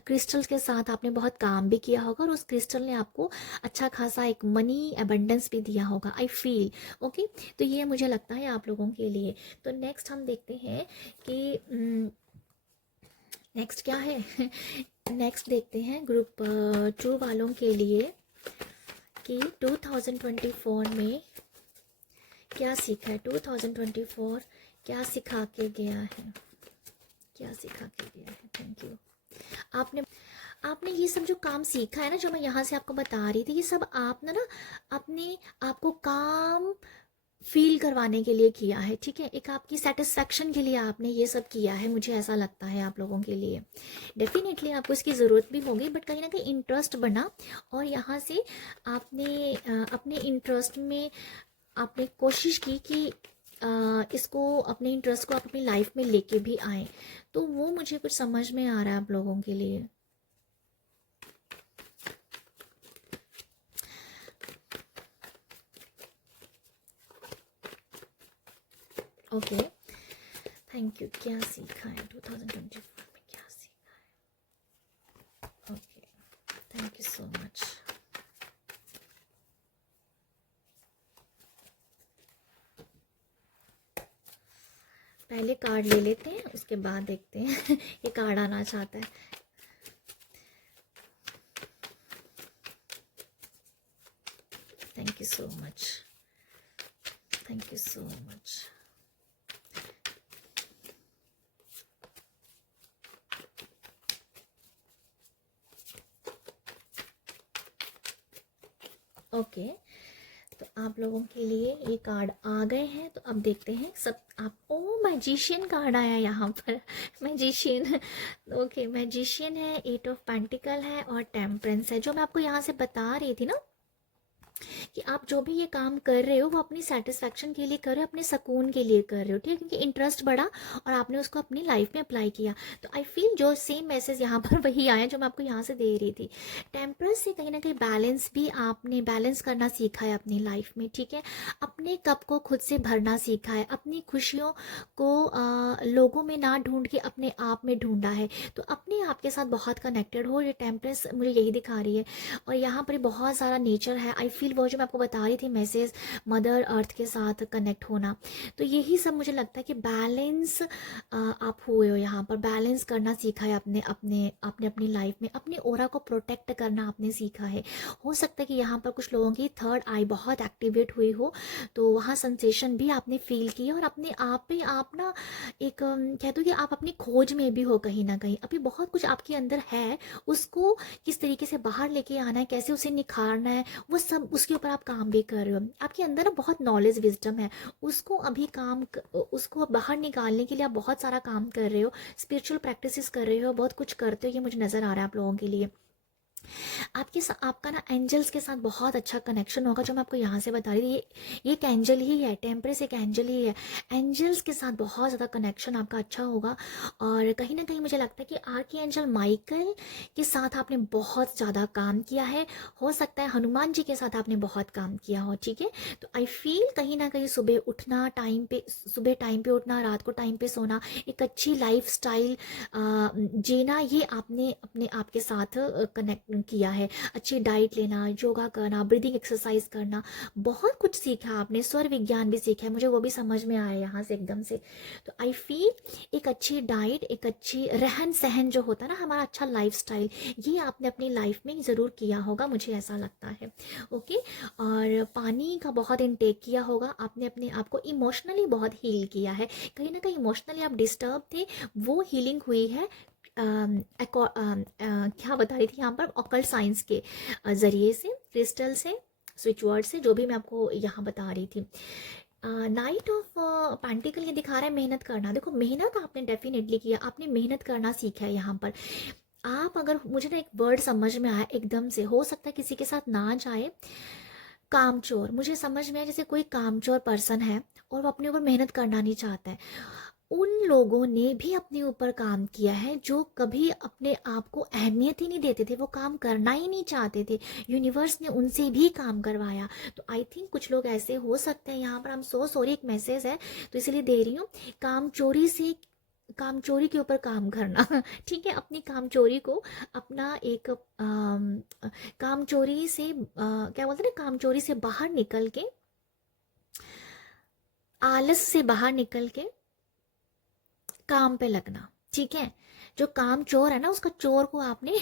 क्रिस्टल्स के साथ आपने बहुत काम भी किया होगा और उस क्रिस्टल ने आपको अच्छा खासा एक मनी अबंडेंस भी दिया होगा, आई फील। ओके, तो ये मुझे लगता है आप लोगों के लिए। तो नेक्स्ट हम देखते हैं कि नेक्स्ट क्या है। नेक्स्ट देखते हैं ग्रुप 2 वालों के लिए कि 2024 में क्या सीखा है। 2024 क्या सिखा के गया है, क्या सिखा के गया है। Thank you. आपने आपने ये सब जो काम सीखा है ना, जो मैं यहाँ से आपको बता रही थी, ये सब आपने ना अपने आपको काम फील करवाने के लिए किया है, ठीक है। एक आपकी सेटिस्फेक्शन के लिए आपने ये सब किया है, मुझे ऐसा लगता है आप लोगों के लिए। डेफिनेटली आपको इसकी ज़रूरत भी होगी, बट कहीं ना कहीं इंटरेस्ट बना और यहाँ से आपने अपने इंटरेस्ट में आपने कोशिश की कि इसको, अपने इंटरेस्ट को आप अपनी लाइफ में लेके भी आए। तो वो मुझे कुछ समझ में आ रहा है आप लोगों के लिए। Okay, thank you. क्या सीखा है 2024 में, क्या सीखा है। Okay, thank you so much. पहले कार्ड ले लेते हैं, उसके बाद देखते हैं ये कार्ड आना चाहता है। Thank you so much, thank you so much. Okay, तो आप लोगों के लिए ये कार्ड आ गए हैं। तो अब देखते हैं सब आप। ओ, मैजिशियन कार्ड आया यहाँ पर। मैजिशियन, ओके, मैजिशियन है, 8 ऑफ पेंटिकल है और टेम्परेंस है। जो मैं आपको यहाँ से बता रही थी ना कि आप जो भी ये काम कर रहे हो वो अपनी सेटिस्फेक्शन के लिए कर रहे हो, अपने सुकून के लिए कर रहे हो, ठीक है, क्योंकि इंटरेस्ट बढ़ा और आपने उसको अपनी लाइफ में अप्लाई किया। तो आई फील जो सेम मैसेज यहाँ पर वही आया जो मैं आपको यहाँ से दे रही थी। टेम्परेंस से कहीं ना कहीं बैलेंस भी आपने बैलेंस करना सीखा है अपनी लाइफ में, ठीक है। अपने कप को खुद से भरना सीखा है, अपनी खुशियों को लोगों में ना ढूंढ के अपने आप में ढूंढा है। तो अपने आप के साथ बहुत कनेक्टेड हो, ये टेम्परेंस मुझे यही दिखा रही है। और यहाँ पर बहुत सारा नेचर है, आई फील वो जो मैं आपको बता रही थी मैसेज, मदर अर्थ के साथ कनेक्ट होना। तो यही सब मुझे लगता है कि बैलेंस आप हुए हो यहाँ पर, बैलेंस करना सीखा है अपने अपने आपने अपनी लाइफ में, अपने ओरा को प्रोटेक्ट करना आपने सीखा है। हो सकता है कि यहाँ पर कुछ लोगों की थर्ड आई बहुत एक्टिवेट हुई हो, तो वहाँ सेंसेशन भी आपने फील किया और अपने आप पे आप ना एक कह दो कि आप अपनी खोज में भी हो कहीं ना कहीं। अभी बहुत कुछ आपके अंदर है, उसको किस तरीके से बाहर लेके आना है, कैसे उसे निखारना है, वो सब उसके ऊपर आप काम भी कर रहे हो। आपके अंदर ना बहुत नॉलेज विजडम है, उसको अभी उसको बाहर निकालने के लिए आप बहुत सारा काम कर रहे हो, स्पिरिचुअल प्रैक्टिसेस कर रहे हो, बहुत कुछ करते हो, ये मुझे नज़र आ रहा है आप लोगों के लिए। आपका ना एंजल्स के साथ बहुत अच्छा कनेक्शन होगा, जो मैं आपको यहाँ से बता रही थी। ये एक एंजल ही है, टेम्परेस एक एंजल ही है। एंजल्स के साथ बहुत ज़्यादा कनेक्शन आपका अच्छा होगा। और कहीं ना कहीं मुझे लगता है कि आर्की एंजल माइकल के साथ आपने बहुत ज़्यादा काम किया है। हो सकता है हनुमान जी के साथ आपने बहुत काम किया हो, ठीक है। तो आई फील कहीं ना कहीं सुबह उठना टाइम पे, सुबह टाइम पे उठना, रात को टाइम पे सोना, एक अच्छी लाइफ स्टाइल जीना, ये आपने अपने आप के साथ कनेक्ट किया है। अच्छी डाइट लेना, योगा करना, ब्रीदिंग एक्सरसाइज करना, बहुत कुछ सीखा आपने, स्वर विज्ञान भी सीखा है, मुझे वो भी समझ में आया यहाँ से एकदम से। तो आई फील एक अच्छी डाइट, एक अच्छी रहन सहन जो होता है ना हमारा, अच्छा लाइफ स्टाइल, ये आपने अपनी लाइफ में ज़रूर किया होगा, मुझे ऐसा लगता है। ओके। और पानी का बहुत इनटेक किया होगा आपने, अपने आप को इमोशनली बहुत हील किया है। कहीं ना कहीं इमोशनली आप डिस्टर्ब थे, वो हीलिंग हुई है। क्या बता रही थी यहाँ पर, ऑकल्ट साइंस के ज़रिए से, क्रिस्टल से, स्विच वर्ड से, जो भी मैं आपको यहाँ बता रही थी। नाइट ऑफ पेंटिकल ये दिखा रहा है मेहनत करना। देखो मेहनत आपने डेफिनेटली किया, आपने मेहनत करना सीखा है यहाँ पर। आप अगर, मुझे ना एक वर्ड समझ में आया एकदम से, हो सकता है किसी के साथ ना जाए, कामचोर। मुझे समझ में आया जैसे कोई कामचोर पर्सन है और वो अपने ऊपर मेहनत करना नहीं चाहता है। उन लोगों ने भी अपने ऊपर काम किया है, जो कभी अपने आप को अहमियत ही नहीं देते थे, वो काम करना ही नहीं चाहते थे, यूनिवर्स ने उनसे भी काम करवाया। तो आई थिंक कुछ लोग ऐसे हो सकते हैं यहाँ पर। हम सो सॉरी, एक मैसेज है तो इसलिए दे रही हूँ। कामचोरी से, कामचोरी के ऊपर काम करना ठीक है, अपनी कामचोरी को, अपना एक कामचोरी से क्या बोलते हैं ना, कामचोरी से बाहर निकल के, आलस से बाहर निकल के काम पे लगना, ठीक है। जो काम चोर है ना, उसका चोर को आपने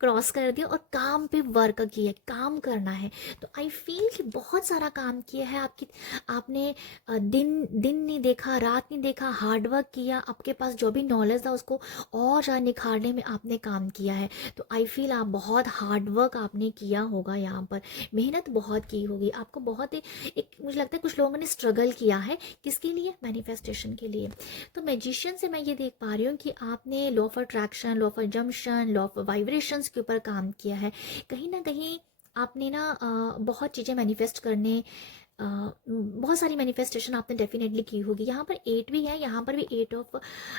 क्रॉस कर दिया और काम पे वर्क किया, काम करना है। तो आई फील कि बहुत सारा काम किया है आपकी, आपने दिन दिन नहीं देखा, रात नहीं देखा, हार्डवर्क किया, आपके पास जो भी नॉलेज था उसको और ज़्यादा निखारने में आपने काम किया है। तो आई फील आप बहुत हार्डवर्क आपने किया होगा यहाँ पर, मेहनत बहुत की होगी आपको, बहुत एक मुझे लगता है कुछ लोगों ने स्ट्रगल किया है, किसके लिए, मैनिफेस्टेशन के लिए। तो मैजिशियन से मैं ये देख पा रही हूँ कि आपने law of attraction, law of junction, law of vibrations के ऊपर काम किया है। कहीं ना कहीं आपने ना बहुत चीज़ें मैनिफेस्ट करने, बहुत सारी मैनिफेस्टेशन आपने डेफिनेटली की होगी। यहाँ पर 8 भी है, यहाँ पर भी 8 ऑफ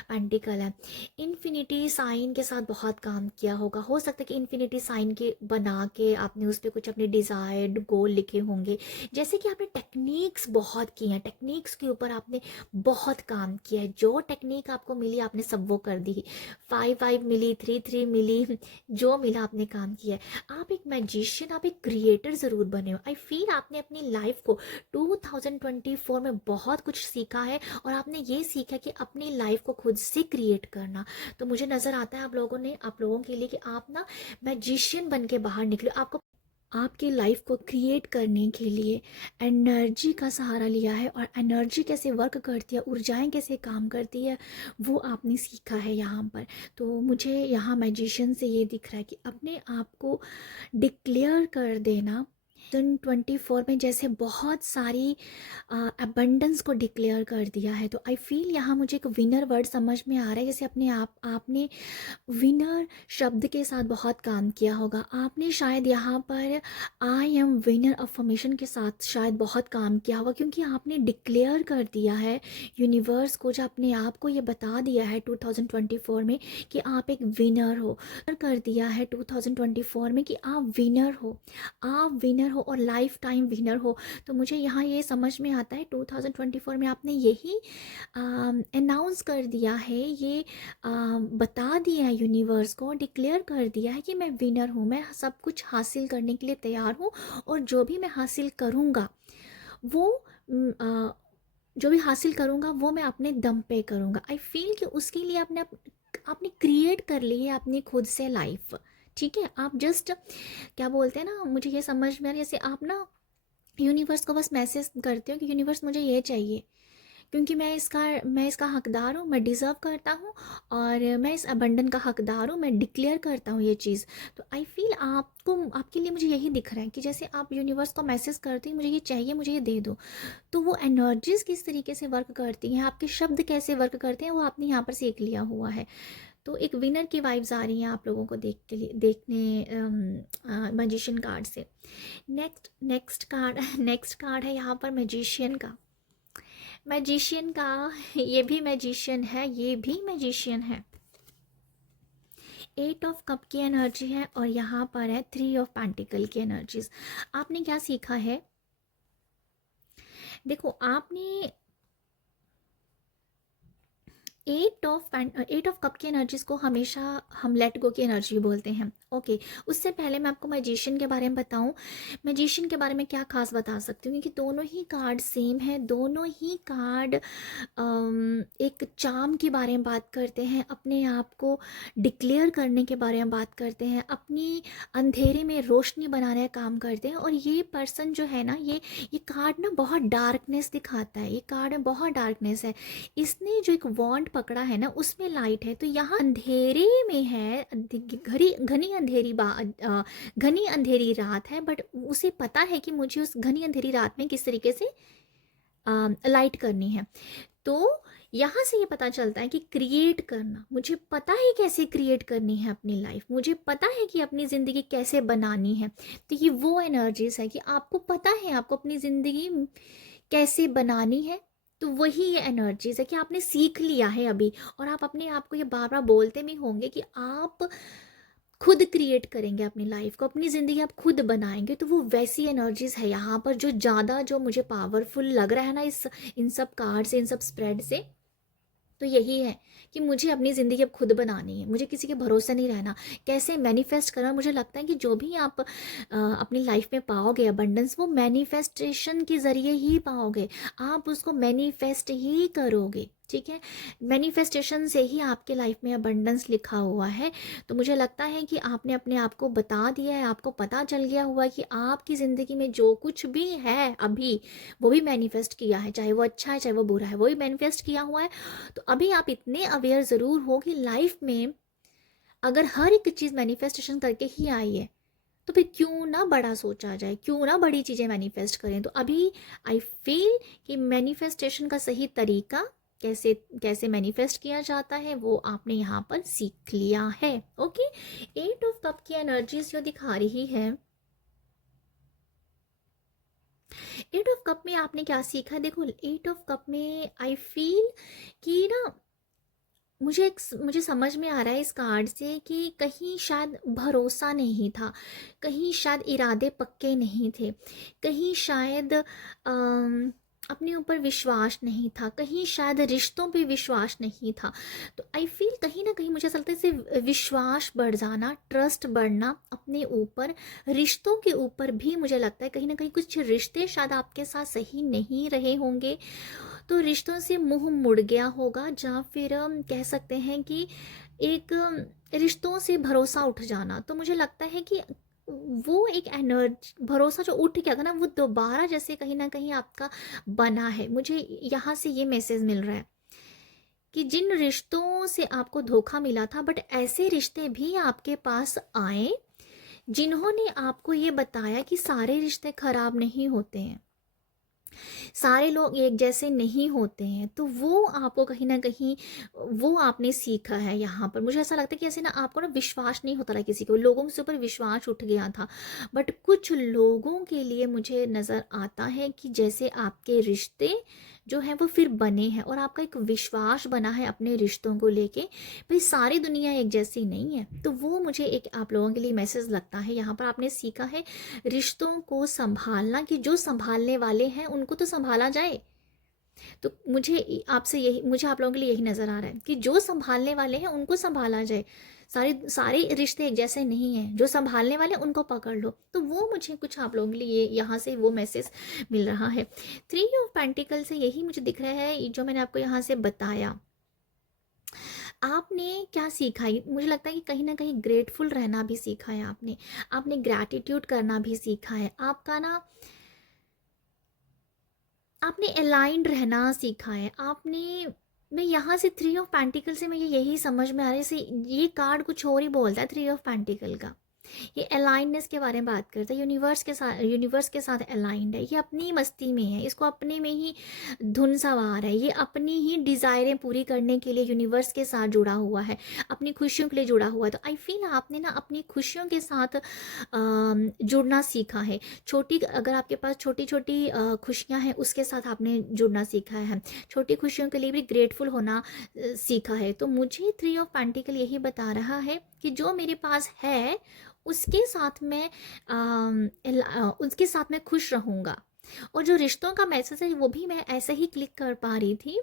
पेंटिकल है। इन्फिनिटी साइन के साथ बहुत काम किया होगा, हो सकता है कि इन्फिनिटी साइन के बना के आपने उस पर कुछ अपने डिज़ायर्ड गोल लिखे होंगे। जैसे कि आपने टेक्निक्स बहुत की हैं, टेक्निक्स के ऊपर आपने बहुत काम किया है, जो टेक्निक आपको मिली आपने सब वो कर दी। 5 मिली, 3 मिली, जो मिला आपने काम किया है। आप एक मैजिशियन, आप एक क्रिएटर ज़रूर बने हो। आई फील आपने अपनी लाइफ को 2024 में बहुत कुछ सीखा है, और आपने ये सीखा कि अपनी लाइफ को खुद से क्रिएट करना। तो मुझे नज़र आता है आप लोगों के लिए कि आप ना मैजिशियन बन के बाहर निकले। आपको आपकी लाइफ को क्रिएट करने के लिए एनर्जी का सहारा लिया है, और एनर्जी कैसे वर्क करती है, ऊर्जाएं कैसे काम करती है, वो आपने सीखा है यहाँ पर। तो मुझे यहाँ मैजिशियन से ये दिख रहा है कि अपने आप को डिक्लेयर कर देना। 2024 में जैसे बहुत सारी अबंडेंस को डिक्लेयर कर दिया है, तो आई फील यहाँ मुझे एक विनर वर्ड समझ में आ रहा है। जैसे अपने आपने विनर शब्द के साथ बहुत काम किया होगा, आपने शायद यहाँ पर आई एम विनर अफर्मेशन के साथ शायद बहुत काम किया होगा, क्योंकि आपने डिक्लेयर कर दिया है यूनिवर्स को, जो अपने आप को ये बता दिया है 2024 में कि आप एक विनर हो, कर दिया है 2024 में कि आप विनर हो, आप विनर हो और लाइफ टाइम विनर हो। तो मुझे यहाँ ये समझ में आता है 2024 में आपने यही अनाउंस कर दिया है, ये बता दिया है यूनिवर्स को, डिक्लेयर कर दिया है कि मैं विनर हूँ, मैं सब कुछ हासिल करने के लिए तैयार हूँ, और जो भी मैं हासिल करूँगा वो जो भी हासिल करूँगा वो मैं अपने दम पे करूँगा। आई फील कि उसके लिए आपने क्रिएट कर ली है अपनी खुद से लाइफ, ठीक है। आप जस्ट क्या बोलते हैं ना, मुझे ये समझ में आ रहा है, जैसे आप ना यूनिवर्स को बस मैसेज करते हो कि यूनिवर्स मुझे ये चाहिए, क्योंकि मैं इसका हकदार हूँ, मैं डिज़र्व करता हूँ, और मैं इस अबंडन का हकदार हूँ, मैं डिक्लेयर करता हूँ ये चीज़। तो आई फील आपके लिए मुझे यही दिख रहा है कि जैसे आप यूनिवर्स को मैसेज करते हैं मुझे ये चाहिए, मुझे ये दे दो, तो वो एनर्जीज किस तरीके से वर्क करती हैं, आपके शब्द कैसे वर्क करते हैं, वो आपने यहाँ पर सीख लिया हुआ है। तो एक विनर की वाइब्स आ रही हैं आप लोगों को देखने मैजिशियन कार्ड से। नेक्स्ट कार्ड है यहाँ पर मैजिशियन का। ये भी मैजिशियन है, ये भी मैजिशियन है। 8 ऑफ कप की एनर्जी है और यहाँ पर है 3 ऑफ पेंटिकल की एनर्जीज। आपने क्या सीखा है? देखो, आपने 8 ऑफ कप की एनर्जीज को हमेशा हम लेट गो की एनर्जी बोलते हैं। ओके, उससे पहले मैं आपको मैजिशियन के बारे में बताऊं। मैजिशियन के बारे में क्या खास बता सकती हूँ, क्योंकि दोनों ही कार्ड सेम है। दोनों ही कार्ड एक चार्म के बारे में बात करते हैं, अपने आप को डिक्लेयर करने के बारे में बात करते हैं, अपनी अंधेरे में रोशनी बनाने का काम करते हैं। और ये पर्सन जो है ना, ये कार्ड ना बहुत डार्कनेस दिखाता है। ये कार्ड में बहुत डार्कनेस है। इसने जो एक वॉन्ड पकड़ा है ना, उसमें लाइट है। तो यहाँ अंधेरे में है, घनी अंधेरी रात है, बट उसे पता है कि मुझे उस घनी अंधेरी रात में किस तरीके से लाइट करनी है। तो यहाँ से ये पता चलता है कि क्रिएट करना, मुझे पता है कैसे क्रिएट करनी है अपनी लाइफ, मुझे पता है कि अपनी ज़िंदगी कैसे बनानी है। तो ये वो एनर्जीज है कि आपको पता है आपको अपनी ज़िंदगी कैसे बनानी है। तो वही ये एनर्जीज है कि आपने सीख लिया है अभी, और आप अपने आप को ये बार बार बोलते भी होंगे कि आप खुद क्रिएट करेंगे अपनी लाइफ को, अपनी ज़िंदगी आप खुद बनाएंगे। तो वो वैसी एनर्जीज है यहाँ पर। जो ज़्यादा जो मुझे पावरफुल लग रहा है ना इन सब कार्ड से, इन सब स्प्रेड से, तो यही है कि मुझे अपनी ज़िंदगी अब खुद बनानी है। मुझे किसी के भरोसे नहीं रहना। कैसे मैनिफेस्ट करना, मुझे लगता है कि जो भी आप अपनी लाइफ में पाओगे अबंडेंस, वो मैनिफेस्टेशन के ज़रिए ही पाओगे। आप उसको मैनिफेस्ट ही करोगे, ठीक है। मैनिफेस्टेशन से ही आपके लाइफ में अबंडेंस लिखा हुआ है। तो मुझे लगता है कि आपने अपने आप को बता दिया है, आपको पता चल गया हुआ है कि आपकी ज़िंदगी में जो कुछ भी है अभी, वो भी मैनिफेस्ट किया है। चाहे वो अच्छा है चाहे वो बुरा है, वो भी मैनिफेस्ट किया हुआ है। तो अभी आप इतने अवेयर ज़रूर हो कि लाइफ में अगर हर एक चीज़ मैनिफेस्टेशन करके ही आई है, तो फिर क्यों ना बड़ा सोचा जाए, क्यों ना बड़ी चीज़ें मैनिफेस्ट करें। तो अभी आई फील कि मैनिफेस्टेशन का सही तरीका कैसे कैसे मैनिफेस्ट किया जाता है वो आपने यहाँ पर सीख लिया है। ओके, 8 ऑफ कप की एनर्जीज जो दिखा रही है, 8 ऑफ कप में आपने क्या सीखा है? देखो, 8 ऑफ कप में आई फील कि ना, मुझे समझ में आ रहा है इस कार्ड से कि कहीं शायद भरोसा नहीं था, कहीं शायद इरादे पक्के नहीं थे, कहीं शायद अपने ऊपर विश्वास नहीं था, कहीं शायद रिश्तों पे विश्वास नहीं था। तो आई फील कहीं ना कहीं मुझे ऐसा लगता है इससे विश्वास बढ़ जाना, ट्रस्ट बढ़ना अपने ऊपर, रिश्तों के ऊपर भी मुझे लगता है कहीं ना कहीं कुछ रिश्ते शायद आपके साथ सही नहीं रहे होंगे। तो रिश्तों से मुंह मुड़ गया होगा, या फिर कह सकते हैं कि एक रिश्तों से भरोसा उठ जाना। तो मुझे लगता है कि वो एक एनर्जी, भरोसा जो उठ गया था ना, वो दोबारा जैसे कहीं ना कहीं आपका बना है। मुझे यहाँ से ये मैसेज मिल रहा है कि जिन रिश्तों से आपको धोखा मिला था, बट ऐसे रिश्ते भी आपके पास आए जिन्होंने आपको ये बताया कि सारे रिश्ते खराब नहीं होते हैं, सारे लोग एक जैसे नहीं होते हैं। तो वो आपको कहीं ना कहीं वो आपने सीखा है यहाँ पर। मुझे ऐसा लगता है कि ऐसे ना आपको ना विश्वास नहीं होता था किसी को, लोगों के ऊपर विश्वास उठ गया था। बट कुछ लोगों के लिए मुझे नज़र आता है कि जैसे आपके रिश्ते जो है वो फिर बने हैं और आपका एक विश्वास बना है अपने रिश्तों को लेके। भाई सारी दुनिया एक जैसी नहीं है। तो वो मुझे एक आप लोगों के लिए मैसेज लगता है। यहाँ पर आपने सीखा है रिश्तों को संभालना, कि जो संभालने वाले हैं उनको तो संभाला जाए। तो मुझे आप लोगों के लिए यही नज़र आ रहा है कि जो संभालने वाले हैं उनको संभाला जाए। सारे रिश्ते एक जैसे नहीं हैं, जो संभालने वाले उनको पकड़ लो। तो वो मुझे कुछ आप लोगों के लिए यहाँ से वो मैसेज मिल रहा है। 3 ऑफ पेंटिकल से यही मुझे दिख रहा है जो मैंने आपको यहाँ से बताया। आपने क्या सीखा है? मुझे लगता है कि कहीं ना कहीं ग्रेटफुल रहना भी सीखा है आपने ग्रैटिट्यूड करना भी सीखा है। आपने अलाइंड रहना सीखा है। मैं यहाँ से 3 ऑफ पेंटिकल से मैं यही समझ में आ रहा है। ये कार्ड कुछ और ही बोलता है 3 ऑफ पेंटिकल का, ये अलाइंडनेस के बारे में बात करता है, यूनिवर्स के साथ अलाइंड है, ये अपनी मस्ती में है, इसको अपने में ही धुन सवार है, ये अपनी ही डिज़ायरें पूरी करने के लिए यूनिवर्स के साथ जुड़ा हुआ है, अपनी खुशियों के लिए जुड़ा हुआ है। तो आई फील आपने ना अपनी खुशियों के साथ जुड़ना सीखा है। छोटी, अगर आपके पास छोटी छोटी खुशियाँ हैं, उसके साथ आपने जुड़ना सीखा है, छोटी खुशियों के लिए भी ग्रेटफुल होना सीखा है। तो मुझे थ्री ऑफ पेंटिकल यही बता रहा है कि जो मेरे पास है उसके साथ मैं उसके साथ मैं खुश रहूँगा। और जो रिश्तों का मैसेज है वो भी मैं ऐसे ही क्लिक कर पा रही थी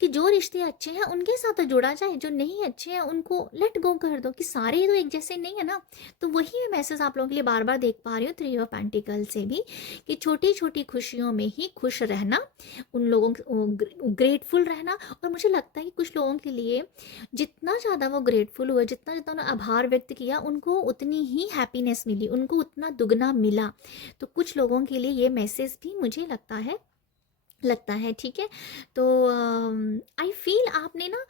कि जो रिश्ते अच्छे हैं उनके साथ तो जुड़ा जाए, जो नहीं अच्छे हैं उनको लेट गो कर दो, कि सारे तो एक जैसे नहीं है ना। तो वही मैं मैसेज आप लोगों के लिए बार बार देख पा रही हूँ थ्री ऑफ पेंटिकल से भी, कि छोटी छोटी खुशियों में ही खुश रहना, उन लोगों ग्रेटफुल रहना। और मुझे लगता है कि कुछ लोगों के लिए जितना ज़्यादा वो ग्रेटफुल हुए, जितना जितना उन्होंने आभार व्यक्त किया, उनको उतनी ही हैप्पीनेस मिली, उनको उतना दुगना मिला। तो कुछ लोगों के लिए ये मैसेज भी मुझे लगता है ठीक है। तो आई फील आपने ना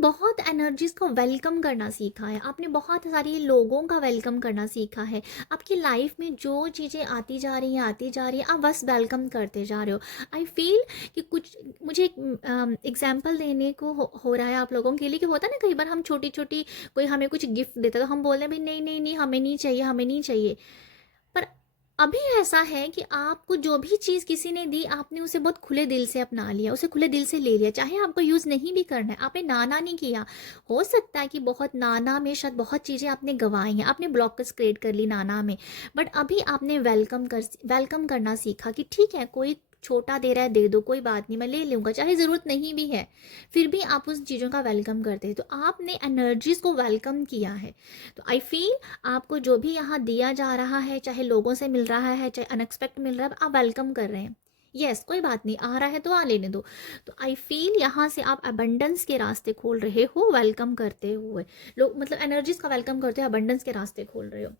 बहुत एनर्जीज को वेलकम करना सीखा है, आपने बहुत सारी लोगों का वेलकम करना सीखा है। आपकी लाइफ में जो चीज़ें आती जा रही हैं आप बस वेलकम करते जा रहे हो। आई फील कि कुछ मुझे एक एग्जाम्पल देने को हो रहा है आप लोगों के लिए, कि होता है ना कई बार हम छोटी छोटी, कोई हमें कुछ गिफ्ट देता है तो हम बोलते हैं भाई नहीं नहीं नहीं, हमें नहीं चाहिए, हमें नहीं चाहिए। पर अभी ऐसा है कि आपको जो भी चीज़ किसी ने दी, आपने उसे बहुत खुले दिल से अपना लिया, उसे खुले दिल से ले लिया, चाहे आपको यूज़ नहीं भी करना है, आपने ना नहीं किया। हो सकता है कि बहुत ना में शायद बहुत चीज़ें आपने गंवाई हैं, आपने ब्लॉकर्स क्रिएट कर ली ना में, बट अभी आपने वेलकम करना सीखा कि ठीक है, कोई छोटा दे रहा है दे दो, कोई बात नहीं, मैं ले लूँगा, चाहे ज़रूरत नहीं भी है, फिर भी आप उस चीज़ों का वेलकम करते हैं। तो आपने एनर्जीज़ को वेलकम किया है। तो आई फील आपको जो भी यहाँ दिया जा रहा है, चाहे लोगों से मिल रहा है, चाहे अनएक्सपेक्ट मिल रहा है, आप वेलकम कर रहे हैं। यस, कोई बात नहीं, आ रहा है तो आ लेने दो। तो आई फील यहाँ से आप अबंडेंस के रास्ते खोल रहे हो, वेलकम करते हुए, लोग मतलब एनर्जीज का वेलकम करते हुए अबंडेंस के रास्ते खोल रहे हो।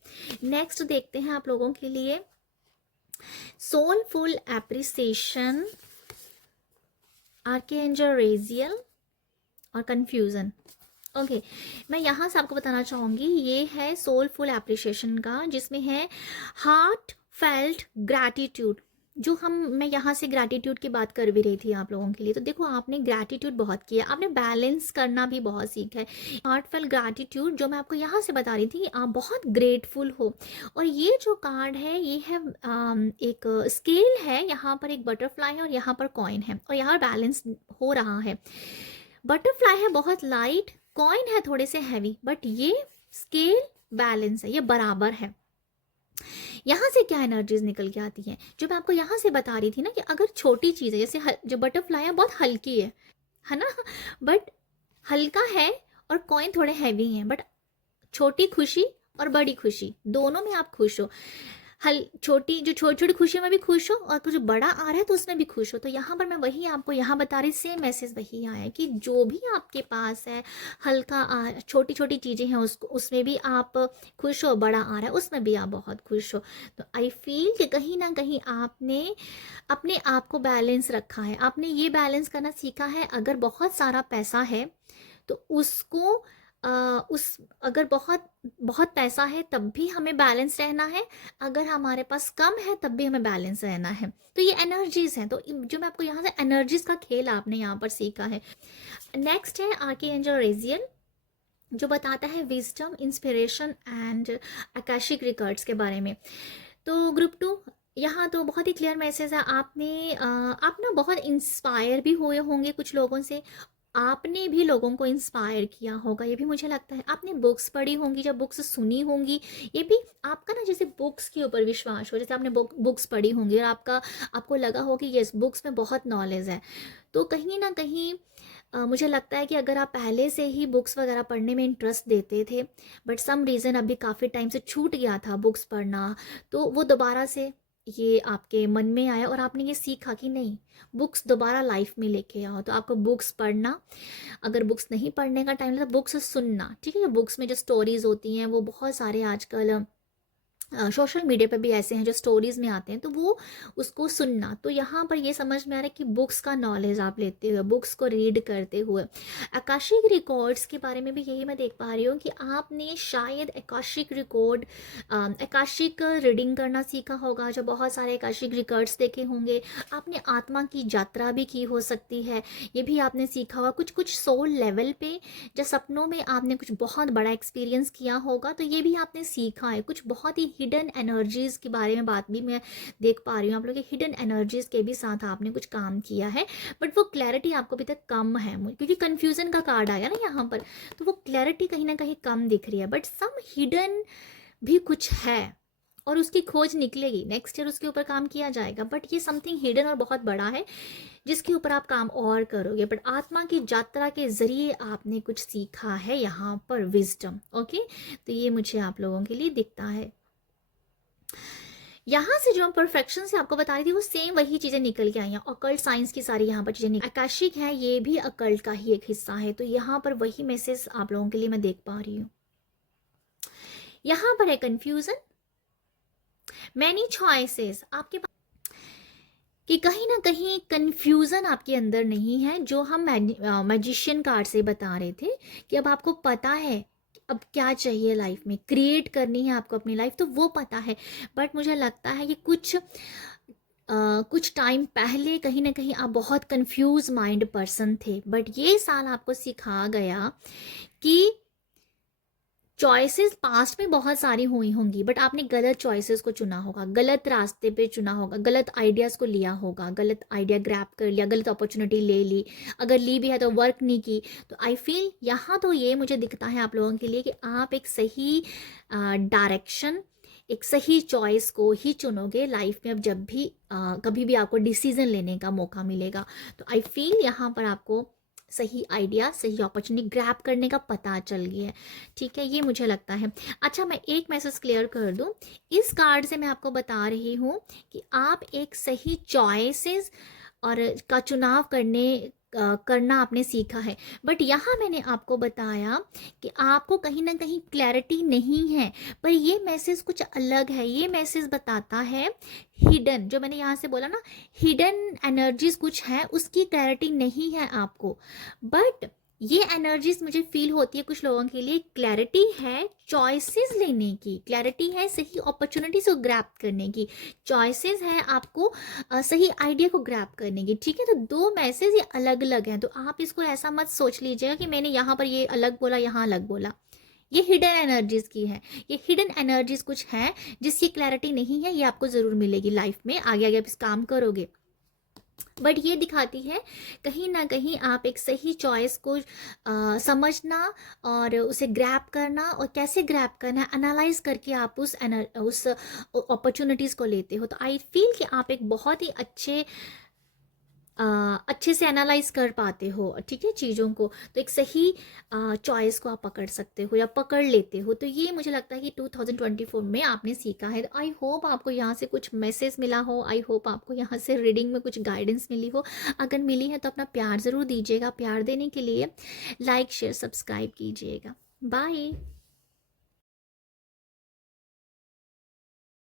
नेक्स्ट देखते हैं आप लोगों के लिए सोलफुल एप्रिसिएशन, आर्कएंजल रेजियल और कंफ्यूजन। ओके, मैं यहाँ से आपको बताना चाहूँगी, ये है सोलफुल एप्रिशिएशन का, जिसमें है हार्ट फेल्ट ग्रैटिट्यूड। जो मैं यहाँ से ग्रैटिट्यूड की बात कर भी रही थी आप लोगों के लिए। तो देखो, आपने ग्रैटिट्यूड बहुत किया, आपने बैलेंस करना भी बहुत सीखा है। हार्ट फेल्ट ग्रैटिट्यूड जो मैं आपको यहाँ से बता रही थी, आप बहुत ग्रेटफुल हो। और ये जो कार्ड है, ये है एक स्केल है, यहाँ पर एक बटरफ्लाई है और यहाँ पर कॉइन है, और यहाँ बैलेंस हो रहा है। बटरफ्लाई है बहुत लाइट, कॉइन है थोड़े से हैवी, बट ये स्केल बैलेंस है, ये बराबर है। यहाँ से क्या एनर्जीज निकल के आती हैं, जो मैं आपको यहाँ से बता रही थी ना, कि अगर छोटी चीज़ है, जैसे जो बटरफ्लाई है बहुत हल्की है ना, बट हल्का है, और कॉइन थोड़े हैवी हैं, बट छोटी खुशी और बड़ी खुशी दोनों में आप खुश हो। छोटी छोटी खुशियों में भी खुश हो, और कुछ बड़ा आ रहा है तो उसमें भी खुश हो। तो यहाँ पर मैं वही आपको यहाँ बता रही, सेम मैसेज वही आया है कि जो भी आपके पास है, हल्का छोटी छोटी चीज़ें हैं, उसमें भी आप खुश हो, बड़ा आ रहा है उसमें भी आप बहुत खुश हो। तो आई फील कि कहीं ना कहीं आपने अपने आप को बैलेंस रखा है, आपने ये बैलेंस करना सीखा है। अगर बहुत सारा पैसा है तो उसको अगर बहुत बहुत पैसा है तब भी हमें बैलेंस रहना है, अगर हमारे पास कम है तब भी हमें बैलेंस रहना है। तो ये एनर्जीज हैं। तो जो मैं आपको यहाँ से एनर्जीज का खेल आपने यहाँ पर सीखा है। नेक्स्ट है आर्कएंजल रेजियल, जो बताता है wisdom, inspiration and Akashic records के बारे में। तो ग्रुप 2, यहाँ तो बहुत ही क्लियर मैसेज है। आप ना बहुत इंस्पायर भी हुए होंगे कुछ लोगों से, आपने भी लोगों को इंस्पायर किया होगा, ये भी मुझे लगता है। आपने बुक्स पढ़ी होंगी, जब बुक्स सुनी होंगी, ये भी आपका ना जैसे बुक्स के ऊपर विश्वास हो, जैसे आपने बुक्स पढ़ी होंगी और आपको लगा हो कि यस, बुक्स में बहुत नॉलेज है। तो कहीं ना कहीं मुझे लगता है कि अगर आप पहले से ही बुक्स वगैरह पढ़ने में इंटरेस्ट देते थे, बट सम रीज़न अभी काफ़ी टाइम से छूट गया था बुक्स पढ़ना, तो वो दोबारा से ये आपके मन में आया और आपने ये सीखा कि नहीं, बुक्स दोबारा लाइफ में लेके आओ। तो आपको बुक्स पढ़ना, अगर बुक्स नहीं पढ़ने का टाइम लगता, बुक्स सुनना, ठीक है। बुक्स में जो स्टोरीज होती हैं वो बहुत सारे आजकल सोशल मीडिया पे भी ऐसे हैं जो स्टोरीज में आते हैं, तो वो उसको सुनना। तो यहाँ पर ये समझ में आ रहा है कि बुक्स का नॉलेज आप लेते हुए, बुक्स को रीड करते हुए, आकाशिक रिकॉर्ड्स के बारे में भी यही मैं देख पा रही हूँ कि आपने शायद आकाशिक रिकॉर्ड, आकाशिक रीडिंग करना सीखा होगा, जो बहुत सारे आकाशिक रिकॉर्ड्स देखे होंगे। आपने आत्मा की यात्रा भी की हो सकती है, ये भी आपने सीखा होगा। कुछ कुछ सोल लेवल पे जब सपनों में आपने कुछ बहुत बड़ा एक्सपीरियंस किया होगा, तो ये भी आपने सीखा है। कुछ बहुत ही हिडन एनर्जीज के बारे में बात भी मैं देख पा रही हूँ, आप लोग के हिडन एनर्जीज के भी साथ आपने कुछ काम किया है, बट वो क्लैरिटी आपको अभी तक कम है, क्योंकि कन्फ्यूजन का कार्ड आया ना यहाँ पर, तो वो क्लैरिटी कहीं ना कहीं कम दिख रही है। बट सम हिडन भी कुछ है और उसकी खोज निकलेगी, नेक्स्ट ईयर उसके ऊपर काम किया जाएगा, बट ये समथिंग हिडन और बहुत बड़ा है जिसके ऊपर आप काम और करोगे। बट आत्मा की यात्रा के जरिए आपने कुछ सीखा है यहाँ पर, विजडम। ओके, तो ये मुझे आप लोगों के लिए दिखता है। यहाँ से जो परफेक्शन से आपको बता रही थी, वो सेम वही चीजें निकल के आई हैं। अकल्ट साइंस की सारी यहाँ पर चीजें आकाशिक है, ये भी अकल्ट का ही एक हिस्सा है, तो यहाँ पर वही मैसेज आप लोगों के लिए मैं देख पा रही हूँ। यहाँ पर है कंफ्यूजन, मैनी चॉइसेस आपके पास, कि कहीं ना कहीं कंफ्यूजन आपके अंदर नहीं है, जो हम मैजिशियन कार्ड से बता रहे थे कि अब आपको पता है कि अब क्या चाहिए लाइफ में, क्रिएट करनी है आपको अपनी लाइफ, तो वो पता है। बट मुझे लगता है कि कुछ टाइम पहले कहीं ना कहीं आप बहुत कंफ्यूज माइंड पर्सन थे, बट ये साल आपको सिखा गया कि चॉइसेस पास्ट में बहुत सारी हुई होंगी, बट आपने गलत चॉइसेस को चुना होगा, गलत रास्ते पे चुना होगा, गलत आइडियाज़ को लिया होगा, गलत आइडिया ग्रैब कर लिया, गलत अपॉर्चुनिटी ले ली, अगर ली भी है तो वर्क नहीं की। तो आई फील यहाँ तो ये मुझे दिखता है आप लोगों के लिए कि आप एक सही डायरेक्शन, एक सही चॉइस को ही चुनोगे लाइफ में। अब जब भी कभी भी आपको डिसीजन लेने का मौका मिलेगा, तो आई फील यहाँ पर आपको सही आइडिया, सही अपॉर्चुनिटी ग्रैब करने का पता चल गया है। ठीक है, ये मुझे लगता है। अच्छा, मैं एक मैसेज क्लियर कर दूं, इस कार्ड से मैं आपको बता रही हूँ कि आप एक सही चॉइसेस और का चुनाव करना आपने सीखा है, बट यहाँ मैंने आपको बताया कि आपको कहीं ना कहीं क्लैरिटी नहीं है। पर ये मैसेज कुछ अलग है, ये मैसेज बताता है हिडन, जो मैंने यहाँ से बोला ना, हिडन एनर्जीज कुछ है, उसकी क्लैरिटी नहीं है आपको। बट ये एनर्जीज मुझे फील होती है कुछ लोगों के लिए, क्लैरिटी है चॉइसेस लेने की, क्लैरिटी है सही अपॉर्चुनिटीज को ग्रैब करने की, चॉइसेस है आपको सही आइडिया को ग्रैब करने की। ठीक है, तो दो मैसेज ये अलग अलग हैं, तो आप इसको ऐसा मत सोच लीजिएगा कि मैंने यहाँ पर ये अलग बोला, यहाँ अलग बोला। ये हिडन एनर्जीज की है, ये हिडन एनर्जीज कुछ है जिसकी क्लैरिटी नहीं है, ये आपको ज़रूर मिलेगी लाइफ में, आगे आगे आप इस काम करोगे। बट ये दिखाती है कहीं ना कहीं आप एक सही चॉइस को समझना और उसे ग्रैब करना, और कैसे ग्रैब करना है एनालाइज करके आप उस अपॉर्चुनिटीज़ को लेते हो। तो आई फील कि आप एक बहुत ही अच्छे से एनालाइज कर पाते हो, ठीक है, चीज़ों को। तो एक सही चॉइस को आप पकड़ सकते हो या पकड़ लेते हो। तो ये मुझे लगता है कि 2024 में आपने सीखा है। तो आई होप आपको यहाँ से कुछ मैसेज मिला हो, आई होप आपको यहाँ से रीडिंग में कुछ गाइडेंस मिली हो। अगर मिली है तो अपना प्यार ज़रूर दीजिएगा, प्यार देने के लिए लाइक शेयर सब्सक्राइब कीजिएगा। बाय।